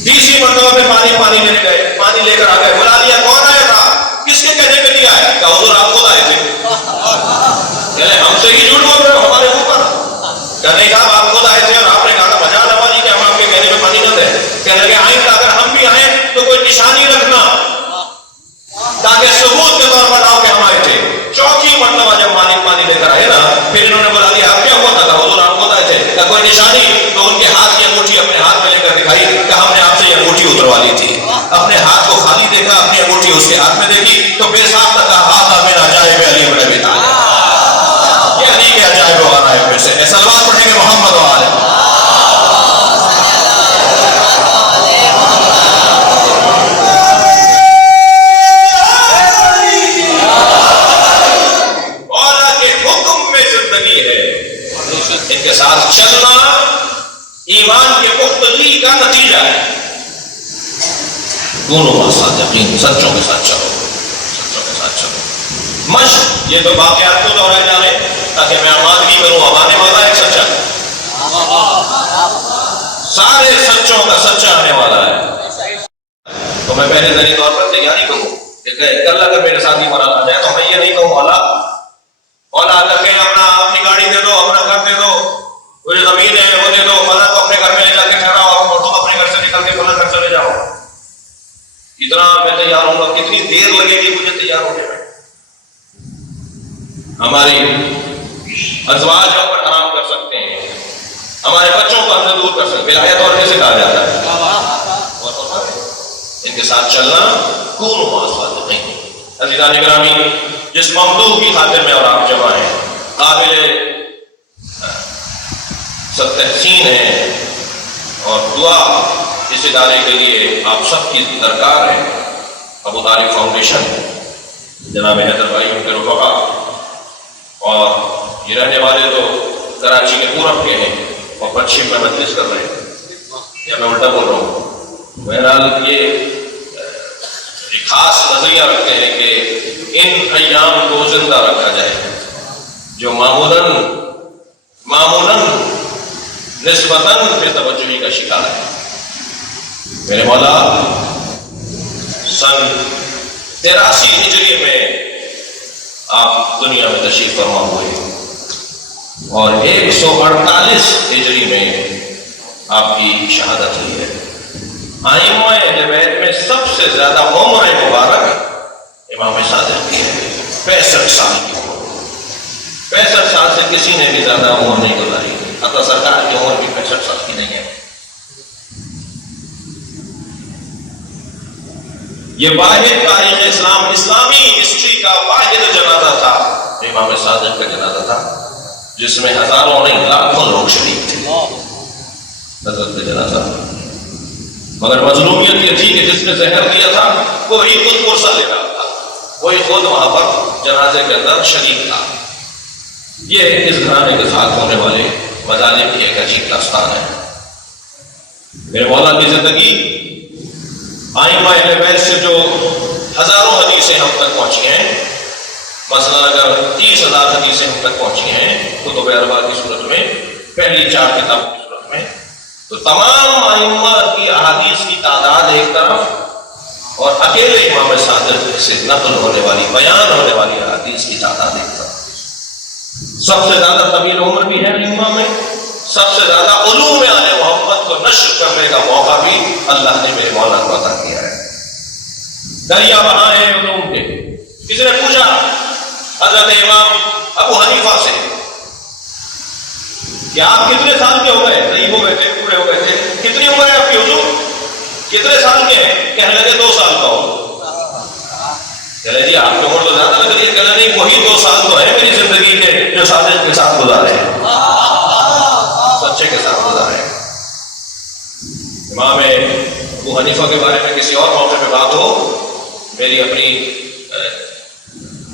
20 مرتبہ میں پانی لینے گئے، پانی لے کر آ گئے، بلا لیا، کون آیا تھا؟ کس کے کہنے پہ نہیں آئے؟ کہا حضور آپ خود آئے تھے۔ یعنی ہم سے ہی جھوٹ بول رہے ہو ہمارے اوپر؟ کہنے کا آپ خود آئے تھے اور آپ نے کہا تھا مجال نمازی کہ ہم آپ کے کہنے پہ پانی نہ دیں۔ کہنے لگے آئندہ اگر ہم بھی آئیں تو کوئی نشانی رکھنا تاکہ ثبوت کے طور پر آؤ کہ ہم آئے تھے۔ 4 مرتبہ جب مالک پانی لے کر آئے نا، پھر انہوں نے بلا لیا، آپ کیا ہوا تھا؟ حضور آپ خود آئے تھے۔ کہا کوئی نشانی؟ تو ان کے ہاتھ کی انگوٹھی اپنے ہاتھ میں لے کر دکھائی، کہ ہم نے آپ سے یہ انگوٹھی اتروا لی تھی۔ اپنے ہاتھ کو خالی دیکھا، اپنی انگوٹھی اس کے ہاتھ میں دیکھی تو بے ساختہ کہا ہاتھ من عجائب علی بن ابی طالب، یہ علی کے عجائب و غرائب میں سے۔ سلوات پڑھیں گے محمد و آل کے ساتھ چلنا ایمان کے پختگی کا نتیجہ ہے۔ دونوں صادقین، سچوں کے ساتھ چلو، سچوں کے ساتھ چلو۔ مشق، یہ تو واقعات کو دوہرائے جا رہے تاکہ میں آمادگی کروں، اب آنے والا ایک سچا، سارے سچوں کا سچا آنے والا ہے۔ تو میں پہلے ذہنی طور پر تیاری کروں کہ اللہ اگر میرے ساتھ ہی مرا آ جائے تو میں یہ نہیں کہوں مولا اگر کہ اپنی گاڑی دے دو، اپنا گھر دے دو، وہ جو زمین ہے وہ دے دو، فلاں کو اپنے گھر میں لے جا کے ٹھہراؤ اور تم اپنے گھر سے نکل کے فلاں گھر چلے جاؤ۔ اتنا میں تیار ہوں گا، کتنی دیر لگے گی مجھے تیار ہونے میں؟ ہماری ازواج ہم پر حرام کر سکتے ہیں، ہمارے بچوں کو ہم سے دور کر سکتے ہیں، ولایت اور کیسے کہا جاتا ہے؟ ان کے ساتھ چلنا کونوا مع الصادقین۔ عزیزان گرامی، جس ممدوح کی خاطر میں اور آپ جمع ہیں، قابل سب تحسین ہے اور دعا اس ادارے کے لیے آپ سب کی درکار ہے۔ ابو طالب فاؤنڈیشن، جناب حیدر بھائی ان کے رفقا، اور یہ رہنے والے تو کراچی کے پورب کے ہیں اور پچھم میں مجلس کر رہے ہیں، یا میں الٹا بول رہا ہوں؟ بہرحال یہ ایک خاص نظریہ رکھتے ہیں کہ ان ایام کو زندہ رکھا جائے جو معمولاً نسبتاً بے توجہی کا شکار ہے۔ میرے مولا سن 83 ہجری میں آپ دنیا میں تشریف فرما ہوئے اور 148 ہجری میں آپ کی شہادت ہوئی ہے۔ ائمہ اہل بیت میں سب سے زیادہ عمر مبارک امام صادق کی ہے، 65 سال کی عمر۔ 65 سال سے کسی نے بھی زیادہ عمر نہیں گزاری، حتی سرکار کی عمر بھی 65 65 سال کی نہیں ہے. یہ واحد تاریخ اسلام، اسلامی ہسٹری کا واحد جنازہ تھا امام صادق کا جنازہ تھا، جس میں ہزاروں نہیں لاکھوں لوگ شریک تھے حضرت کا جنازہ. مگر مظلومیت یہ تھی کہ جس نے زہر دیا تھا وہی خود پرسہ لے رہا تھا، وہی خود وہاں پر جنازے کے اندر شریک تھا. یہ اس گھرانے کے ساتھ ہونے والے مظالم کی ایک عجیب داستان ہے. میرے مولا کی زندگی آئمہ اہل بیت سے جو ہزاروں حدیثیں ہم تک پہنچی ہیں، مثلا اگر 30,000 حدیثیں ہم تک پہنچی ہیں کتب اربعہ کی صورت میں، پہلی 4 کتابوں کی صورت میں، تو تمام ائمہ کی احادیث کی تعداد ایک طرف اور اکیلے امام صادق سے نقل ہونے والی، بیان ہونے والی احادیث کی تعداد ایک طرف. سب سے زیادہ طویل عمر بھی ہے ائمہ میں، سب سے زیادہ علوم آل محمد کو نشر کرنے کا موقع بھی اللہ نے میرے مولا کو عطا کیا ہے. دریا بہا ہے علوم کے. کسی نے پوچھا حضرت امام ابو حنیفہ سے کہ آپ کتنے سال کے ہو گئے؟ نہیں ہو گئے تھے، پورے ہو گئے تھے. کتنی عمر ہے آپ کی حضور؟ کتنے سال کے ہیں؟ کہنے لگے 2 سال کا ہو. کہنے جی آپ کی عمر تو زیادہ لگ رہی ہے. کہنے نہیں، وہی 2 سال تو ہے میری زندگی کے جو صادق کے ساتھ گزارے ہیں، سچے کے ساتھ گزارے ہیں. امام ابو حنیفہ کے بارے میں کسی اور موقع پہ بات ہو. میری اپنی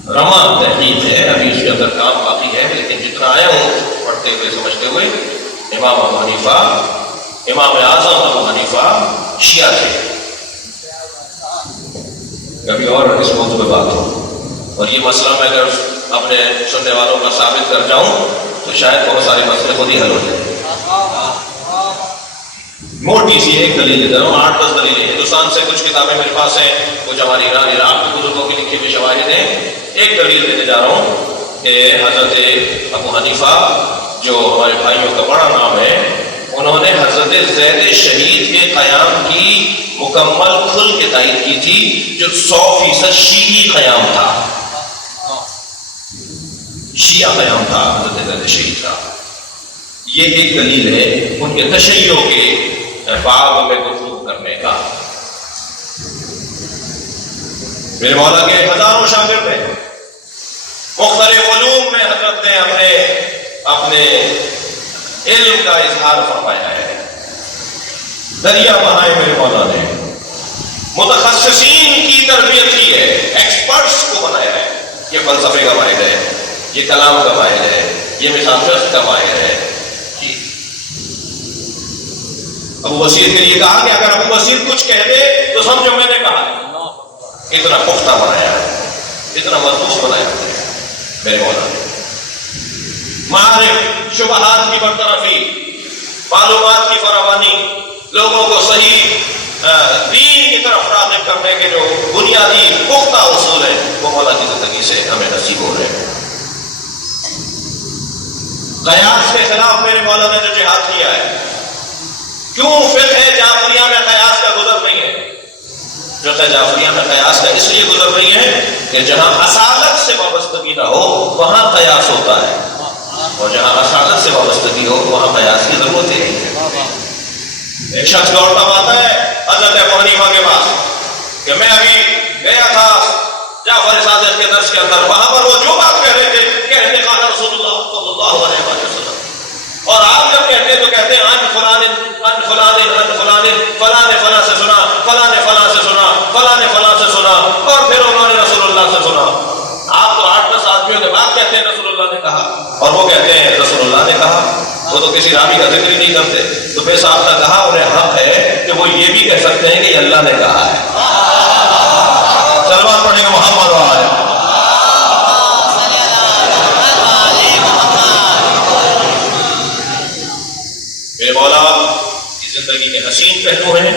رما تحقیق ہے، ابھی اس کے اندر کام باقی ہے، لیکن جتنا آیا ہوں پڑھتے ہوئے سمجھتے ہوئے، امام ابو حنیفہ، امام اعظم ابو حنیفہ شیعہ تھے. کبھی اور اس موضوع پہ بات ہو، اور یہ مسئلہ میں اگر اپنے سننے والوں کا ثابت کر جاؤں تو شاید بہت سارے مسئلے خود ہی حل ہو جائیں. موٹی سی ایک دلیل دے رہا ہوں، 8-10 دلیلیں. ہندوستان سے کچھ کتابیں میرے پاس ہیں، کچھ ہماری عراق کے بزرگوں کی لکھی ہوئی شواہد ہیں. ایک دلیل دینے جا رہا ہوں کہ حضرت ابو حنیفہ جو ہمارے بھائیوں کا بڑا نام ہے، انہوں نے حضرت زید شہید کے قیام کی مکمل کھل کے تائید کی تھی، جو 100% شیعی قیام تھا، شیعہ قیام تھا حضرت زید شہید کا. یہ ایک دلیل ہے ان کے تشیع کے باب میں گفتگو کرنے کا. میرے مولا کے ہزاروں شاگرد ہیں، مختلف علوم میں حضرت نے اپنے علم کا اظہار فرمایا ہے. دریا بہائے میرے مولا نے، متخصصین کی تربیت کی ہے، ایکسپرٹس کو بنایا ہے. یہ فلسفے کا ماہر ہے، یہ کلام کا ماہر ہے، یہ مثال فقہ کا ماہر ہے. ابو بصیر کے لیے کہا کہ اگر ابو بصیر کچھ کہہ دے تو سمجھو میں نے کہا. اتنا پختہ بنایا ہے، اتنا مضبوط بنایا ہے میرے مولا نے. معارف، شبہات کی برطرفی، معلومات کی فراوانی، لوگوں کو صحیح دین کی طرف راغب کرنے کے جو بنیادی پختہ اصول ہیں وہ مولا کی زندگی سے ہمیں نصیب ہو رہے ہیں. قیاس کے خلاف میرے مولا نے جو جہاد کیا ہے. کیوں فقہ جعفریہ میں قیاس کا گزر نہیں ہے؟ فقہ جعفریہ میں قیاس کا اس لیے گزر نہیں ہے کہ جہاں اصالت سے وابستگی نہ ہو وہاں قیاس ہوتا ہے، اور جہاں اصالت سے وابستگی ہو وہاں قیاس کی ضرورت ہی نہیں ہے. ایک شخص لوٹتا آتا ہے حضرت ابو حنیفہ کے پاس کہ میں ابھی گیا تھا جعفر صادق کے درس کے اندر، وہاں پر وہ جو بات کہہ رہے تھے کہتے قال رسول اللہ صلی اللہ علیہ وسلم، اور آپ جب کہتے تو کہتے ہیں ان فلان فلاں نے فلاں سے سنا، فلاں نے فلاں سے سنا، فلاں نے فلاں سے سنا، اور پھر انہوں نے رسول اللہ سے سنا. آپ تو 8-10 آدمیوں کے بعد کہتے ہیں رسول اللہ نے کہا، اور وہ کہتے ہیں رسول اللہ نے کہا. وہ تو کسی راوی کا ذکر ہی نہیں کرتے. تو بے صاحب نے کہا انہیں حق ہے کہ وہ یہ بھی کہہ سکتے ہیں کہ یہ اللہ نے کہا ہے. سلمان پڑھیں گے محمد وآلہ. میرے مولا کی زندگی کے حسین پہلو ہیں،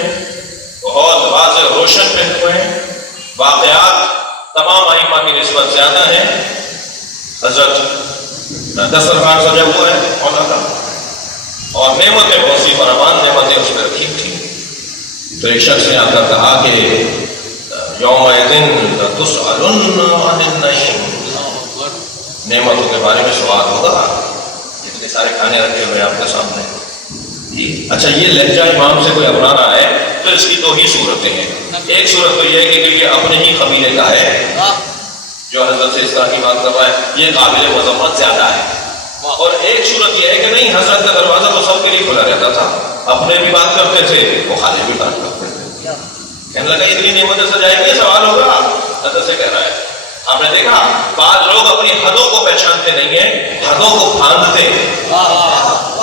بہت واضح روشن پہلو ہیں. واقعات تمام ائمہ کی نسبت زیادہ ہیں. حضرت دسترخوان سجا ہوا ہے مولا کا، اور نعمتیں بہت سی فراوان نعمتیں اس پہ رکھی تھی. تو ایک شخص نے آ کر کہا کہ یومئذ لتسألن عن النعیم، نعمتوں کے بارے میں سوال ہوگا. اتنے سارے کھانے رکھے ہوئے آپ کے سامنے، اچھا یہ لہجہ امام سے کوئی اپنا رہا ہے تو اس کی دو ہی صورتیں ہیں. ایک صورت تو یہ ہے کہ یہ اپنے ہی قبیلے کا ہے جو حضرت سے اس طرح کی بات کر رہا ہے، یہ قابل مذمت زیادہ ہے. اور ایک صورت یہ ہے کہ نہیں، حضرت کا دروازہ تو سب کے لیے کھلا رہتا تھا، اپنے بھی بات کرتے تھے، وہ خالی بھی بات کرتے تھے. کہنے لگا اتنی نعمتیں سجائیں گے، سوال ہوگا. حضرت سے کہہ رہا ہے آپ نے دیکھا بعض لوگ اپنی حدوں کو پہچانتے نہیں ہیں، حدوں کو پھاندتے ہیں.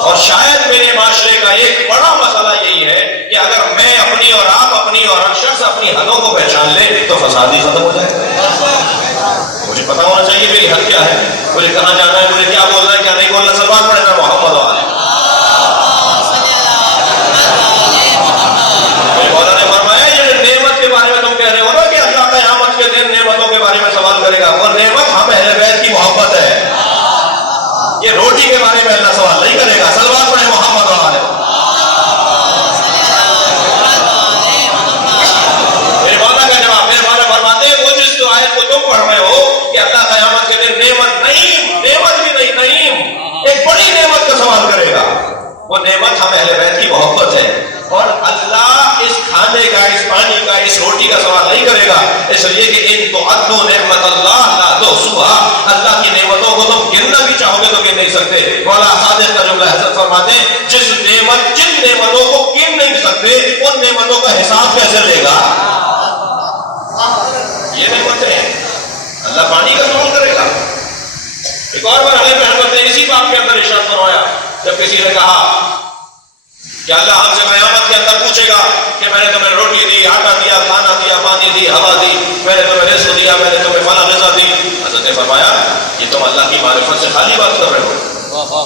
اور شاید میرے معاشرے کا ایک بڑا مسئلہ یہی ہے کہ اگر میں اپنی اور آپ اپنی اور ہر شخص اپنی حدوں کو پہچان لے تو فساد ہی ختم ہو جائے. مجھے پتا ہونا چاہیے میری حد کیا ہے، مجھے کہاں جانا ہے، مجھے کیا بولنا ہے کیا نہیں بولنا. سلمان پڑھے نا محمد والے مولا نے فرمایا یہ نعمت کے بارے میں تم کہہ رہے ہو نا کہ اللہ قیامت کے دن نعمتوں کے بارے میں سوال کرے گا، وہ نعمت ہم اہل بیت کی محبت ہے. یہ روٹی کے بارے میں اللہ سوال نہیں کرے گا. سلمان پڑھے محمد والے میرے مولا کا جواب. میرے مولا فرماتے ہیں وہ جس جو آیت کو تم پڑھ رہے ہو کہ اللہ قیامت کے دن نعمت بھی نہیں ایک بڑی نعمت کا سوال کرے گا، وہ نعمت ہم اہل بیت کی محبت ہے. اور اللہ اس کھانے کا، اس پانی کا، اس روٹی کا سوال نہیں کرے گا، اس لیے کہ ان تعدوا نعمت اللہ لا تحصوها، اللہ کی نعمتوں کو تم گننا بھی چاہو گے تو گن نہیں سکتے. مولا صادق کا جملہ حضرت فرماتے ہیں جن نعمتوں کو گن نہیں سکتے ان نعمتوں کا حساب کیسے لے گا. یہ نعمتیں اللہ پانی کا سوال کرے گا. ایک اور بار حضرت محمد نے اسی بات کے اندر ارشاد فرمایا جب کسی نے کہا کہ اللہ ہم سے قیامت کے اندر پوچھے گا کہ میں نے تمہیں روٹی دی، آٹا دیا، کھانا دیا، پانی دی، ہوا دی، میں نے تمہیں رزق دیا، میں نے تمہیں فلاں غذا دی. حضرت نے فرمایا یہ تم اللہ کی معرفت سے خالی بات کر رہے ہو.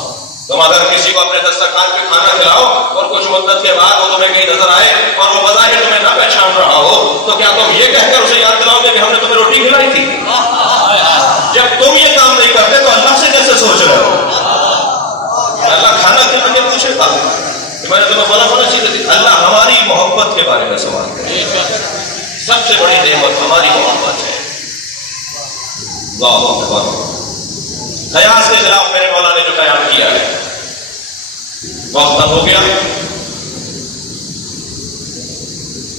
تم اگر کسی کو اپنے دسترخوان پہ کھانا کھلاؤ اور کچھ مدت کے بعد وہ تمہیں کہیں نظر آئے اور وہ بظاہر تمہیں نہ پہچان رہا ہو تو کیا تم یہ کہہ کر اسے یاد دلاؤ گے کہ ہم نے تمہیں روٹی کھلائی تھی؟ جب تم یہ کام نہیں کرتے تو اللہ سے کیسے سوچ رہے ہو؟ اللہ کھانا کھلا کے پوچھے گا کہ میں نے تمہیں فلاں چیز دی. اللہ ہماری محبت کے بارے میں سوال کرے. سب سے بڑی نعمت ہماری محبت ہے. اللہ اکبر. قیاس کے خلاف میرے مولا نے جو قیام کیا ہے، وقت ہو گیا.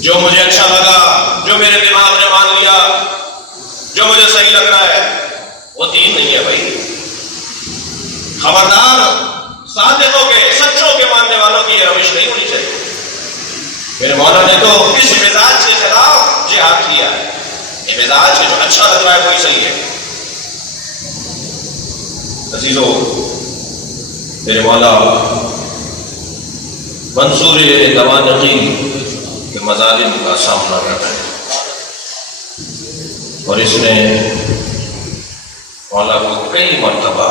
جو مجھے اچھا لگا، جو میرے دماغ نے مان لیا، جو مجھے صحیح لگ رہا ہے، وہ دین نہیں ہے بھائی. خبردار، صادقوں کے، سچوں کے ماننے والوں کی یہ روش نہیں ہونی چاہیے. میرے مولا نے تو اس مزاج کے خلاف جہاد کیا ہے. یہ مزاج جو اچھا لگ رہا ہے وہی صحیح ہے. عزیزو، میرے مولا منصور دوانقی کے مظالم کا سامنا کر رہے ہیں اور اس نے مولا کو کئی مرتبہ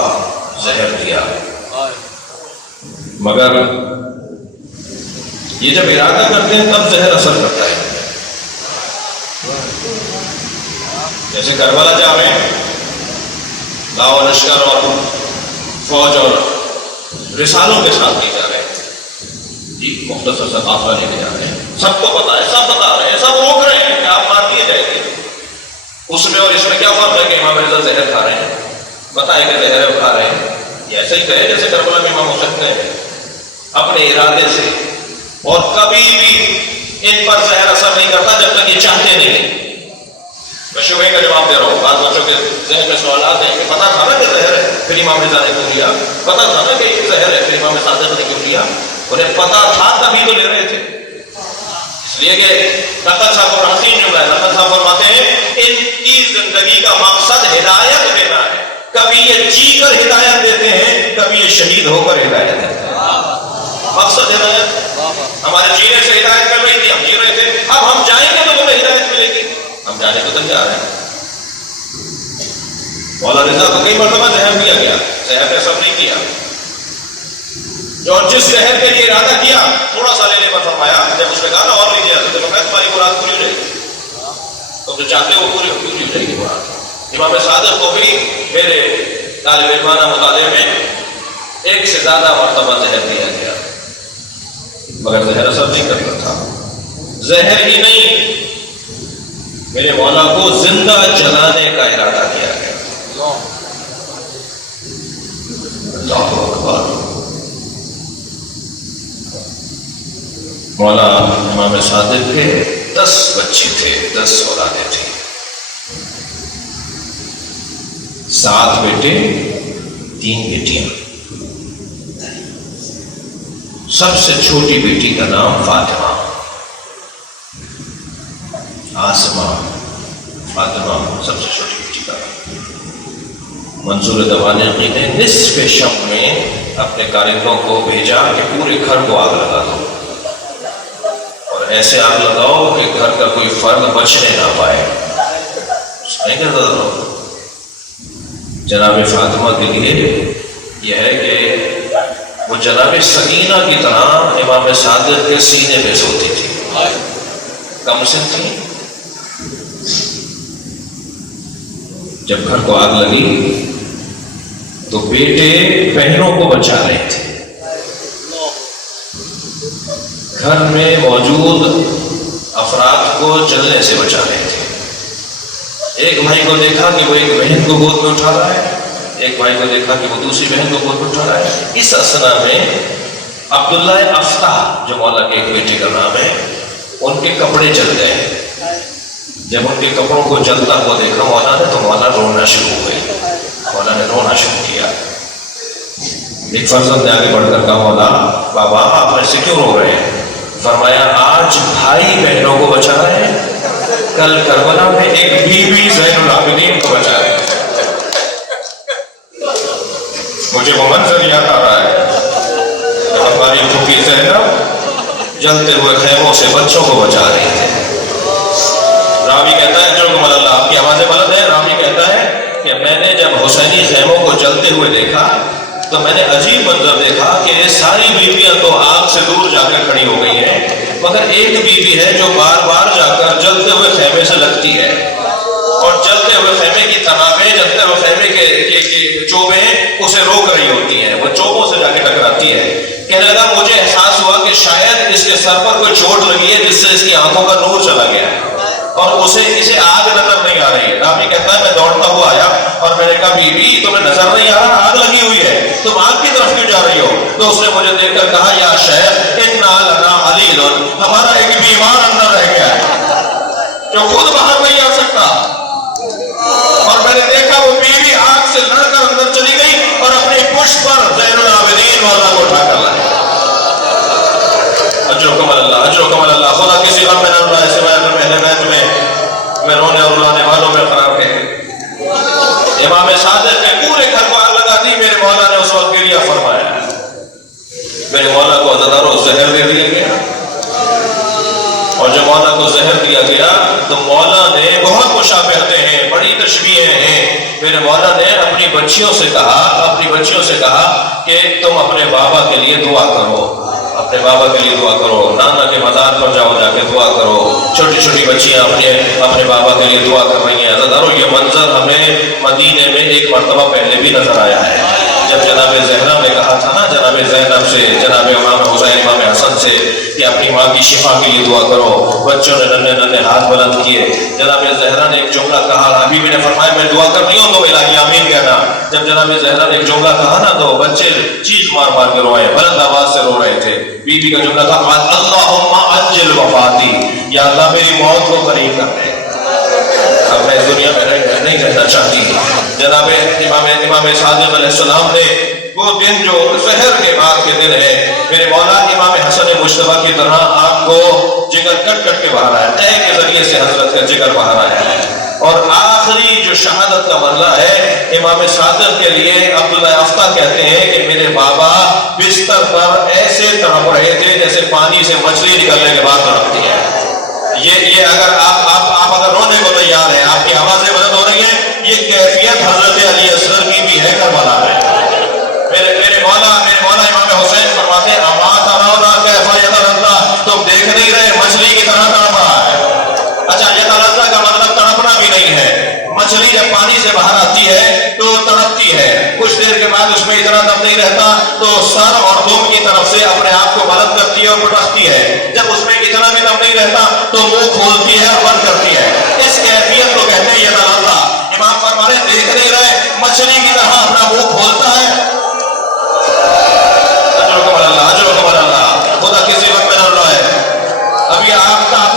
زہر دیا، مگر یہ جب ارادہ کرتے ہیں تب زہر اثر کرتا ہے. جیسے کربلا جا رہے ہیں، لاؤ لشکر اور فوج اور رسالوں کے ساتھ لے جا رہے ہیں، جی مختصر سا قافلہ لے کے جا رہے ہیں، سب کو پتا ہے، سب بتا رہے ہیں، سب روک رہے ہیں کہ آپ مار دیے جائیں گے. اس میں اور اس میں کیا فرق ہے کہ امام رضا زہر کھا رہے ہیں، بتائے کہ زہر کھا رہے ہیں. یہ ایسے ہی کہے جیسے کربلا میں امام حسین نے اپنے ارادے سے، اور کبھی بھی ان پر زہر اثر نہیں کرتا جب تک یہ چاہتے نہیں. میں شبہ کا جواب دے رہا ہوں. بعض بچوں کے ذہن میں سوالات ہیں کہ پتا تھا نا کہ زہر ہے پھر امام رضا نے کیوں لیا، پتا تھا نا کہ یہ زہر ہے پھر امام صادق نے کیوں لیا. انہیں پتا تھا تبھی تو لے رہے تھے. اس لیے کہ نقد صاحب اور حسین جملہ ہے. نقد صاحب فرماتے ہیں ان کی زندگی کا مقصد ہدایت دینا ہے. کبھی یہ جی کر ہدایت دیتے ہیں، کبھی یہ شہید ہو کر ہدایت دیتے ہیں. مقصد ہدایت. ہمارے جینے سے ہدایت مل رہی تھی، ہم جی رہے تھے. اب ہم جائیں گے تو تمہیں ہدایت ملے گی. ہم جانے کو تک جا رہے ہیں. مولا رضا کو کئی مرتبہ زہر دیا گیا، زہر نے سب نہیں کیا. اور جس زہر کے لیے ارادہ کیا تھوڑا سا لینے پر فرمایا، جب اس نے کہا نا اور نہیں دیا تو میں تمہاری مراد پوری ہو جائے گی. تم جو چاہتے ہو پوری ہو جائے گی مراد. امام صادق کو بھی میرے طالب علمانہ مطالعے میں ایک سے زیادہ مرتبہ زہر دیا گیا، مگر زہر اثر نہیں کرتا تھا. زہر ہی نہیں، میرے مولا کو زندہ جلانے کا ارادہ کیا گیا. اللہ اکبر. مولا امام صادق کے 10 بچے تھے، 10 اولادیں تھیں، 7 بیٹے 3 بیٹیاں۔ سب سے چھوٹی بیٹی کا نام فاطمہ، آسمہ فاطمہ سب سے چھوٹی بیٹی کا نام۔ منصور دوانقی نے نصف شب میں اپنے کارندوں کو بھیجا کہ پورے گھر کو آگ لگا دو، اور ایسے آگ لگاؤ کہ گھر کا کوئی فرد بچنے نہ پائے۔ نہیں کرتا تھا جناب فاطمہ کے لیے یہ ہے کہ وہ جناب سکینہ کی طرح امام صادق کے سینے پہ سوتی تھی، کم سن تھی۔ جب گھر کو آگ لگی تو بیٹے بہنوں کو بچا رہے تھے، گھر میں موجود افراد کو جلنے سے بچا رہے تھے۔ ایک بھائی کو دیکھا کہ وہ ایک بہن کو گود میں اٹھا رہا ہے، ایک بھائی کو دیکھا کہ وہ دوسری بہن کو گود میں اٹھا رہا ہے۔ اس اثنا میں عبداللہ افتح جو مولا کے ایک بیٹے کا نام ہے، ان کے کپڑے جل گئے۔ جب ان کے کپڑوں کو جلتا ہوا دیکھا مولا نے تو مولا رونا شروع ہو گئی، مولا نے رونا شروع کیا۔ ایک فرزند نے آگے بڑھ کر کہا مولا بابا آپ ایسے کیوں رو رہے ہیں؟ فرمایا آج بھائی بہنوں کو بچا رہے ہیں، کل کربلا میں ایک بیوی زین العابدین کو بچا رہے ہیں۔ مجھے وہ منظر یاد آ رہا ہے جب ہماری پھوپھی زینب جلتے ہوئے خیموں سے بچوں کو بچا رہی تھے۔ راوی کہتا ہے جو کمال اللہ آپ کی آوازیں بلند ہے، راوی کہتا ہے کہ میں نے جب حسینی خیموں کو جلتے ہوئے دیکھا تو میں نے عجیب منظر دیکھا کہ ساری بیویاں تو آگ سے دور جا کر کھڑی ہو گئی ہیں، مگر ایک بیوی ہے جو بار بار جا کر جلتے ہوئے خیمے سے لگتی ہے، اور جلتے ہوئے خیمے کی تنابیں، جلتے ہوئے خیمے کے چوبیں اسے روک رہی ہوتی ہیں، وہ چوبوں سے جا کے ٹکراتی ہے۔ کہنے لگا مجھے احساس ہوا کہ شاید اس کے سر پر کوئی چوٹ لگی ہے جس سے اس کی آنکھوں کا نور چلا گیا ہے، اور اسے آگ نظر نہیں آ رہی ہے۔ راوی کہتا ہے میں دوڑتا ہوا آیا اور میں نے کہا بیوی تمہیں نظر نہیں آ رہا، آگ لگی ہوئی ہے، تم آگ کی طرف کیوں جا رہی ہو؟ تو اس نے مجھے دیکھ کر کہا یا شیخ انا لنا علیل، ہمارا ایک بیمار اندر رہ گیا ہے جو خود باہر نہیں آ سکتا۔ اور میں نے دیکھا وہ بیوی آگ سے لڑ کر اندر چلی گئی اور اپنی پشت پر زین العابدین مولا کو اٹھا کر لائی۔ اجرکم اللہ، اجرکم اللہ، خدا کسی غم میں نہ رلائے سوائے اگر اہل بیت میں رونے اور رلانے والوں میں قرار ہے۔ امام صادق کے پورے گھر کو آگ لگا دی، میرے مولا نے اس وقت گریہ فرمایا، میرے مولا کو عزاداروں زہر دے دیا گیا، اور جب مولا کو زہر دیا گیا تو مولا نے بہت مشابہتیں ہیں، بڑی تشبیہیں ہیں۔ میرے مولا نے اپنی بچیوں سے کہا کہ تم اپنے بابا کے لیے دعا کرو، اپنے بابا کے لیے دعا کرو، نانا کے مزار پر جاؤ جا کے دعا کرو۔ چھوٹی چھوٹی بچیاں اپنے بابا کے لیے دعا کر رہی ہیں۔ عزاداروں یہ منظر ہمیں مدینے میں ایک مرتبہ پہلے بھی نظر آیا ہے، جب جناب زہرا نے کہا تھا نا جناب زینب سے، جناب امام حسین امام حسن سے کہ اپنی ماں کی شفا کے لیے دعا کرو، بچوں نے ننھے ننھے ہاتھ بلند کیے۔ جناب زہرا نے ایک جملہ کہا، ابھی بھی نے فرمایا میں دعا کر رہی ہوں تو الہی آمین کہنا۔ جب جناب زہرا نے ایک جملہ کہا نا تو بچے چیخ مار مار کے روئے، بلند آواز سے رو رہے تھے۔ بی بی کا جملہ تھا اللہم عجل وفاتی، یا اللہ میری موت کو قریب کر دے، اب میں اس دنیا میں نہیں رہنا چاہتی۔ جناب امام صادق علیہ السلام نے وہ دن جو زہر کے بعد کے دن ہے، میرے مولا امام حسن مجتبیٰ کی طرح آپ کو جگر کٹ کٹ کے باہر آیا، طے کے ذریعے سے حضرت کا جگر باہر آیا ہے، اور آخری جو شہادت کا مرحلہ ہے امام صادق کے لیے عبداللہ افتح کہتے ہیں کہ میرے بابا بستر پر ایسے تڑپ رہے تھے جیسے پانی سے مچھلی نکلنے کے بعد تڑپتی ہے۔ یہ اگر آپ اگر رونے کو تیار ہیں، آپ کی آوازیں بلند ہو رہی ہیں، یہ کیفیت حضرت علی اصغر کی بھی ہے کربلا میں۔ میرے مولا امام حسین فرماتے ہیں اما ترون کیف یتلظی، تم دیکھ نہیں رہے مچھلی کی طرح تڑپ رہا ہے۔ اچھا یتلظی کا مطلب تڑپنا بھی نہیں ہے، مچھلی جب پانی سے باہر آتی ہے تو تڑپتی ہے، کچھ دیر کے بعد اس میں اتنا دم نہیں رہتا تو سر اور دم کی طرف سے اپنے آپ کو بلند کرتی ہے اور پٹکتی ہے، جب اس میں اتنا بھی دم نہیں رہتا تو منہ کھولتی ہے اور بند کرتی ہے۔ اس کیفیت کو کہتے ہیں یتلظی۔ امام فرما رہے دیکھ نہیں رہے مچھلی کی طرح اپنا منہ کھولتا ہے۔ خدا کسی وقت میں نہ رہا ہے۔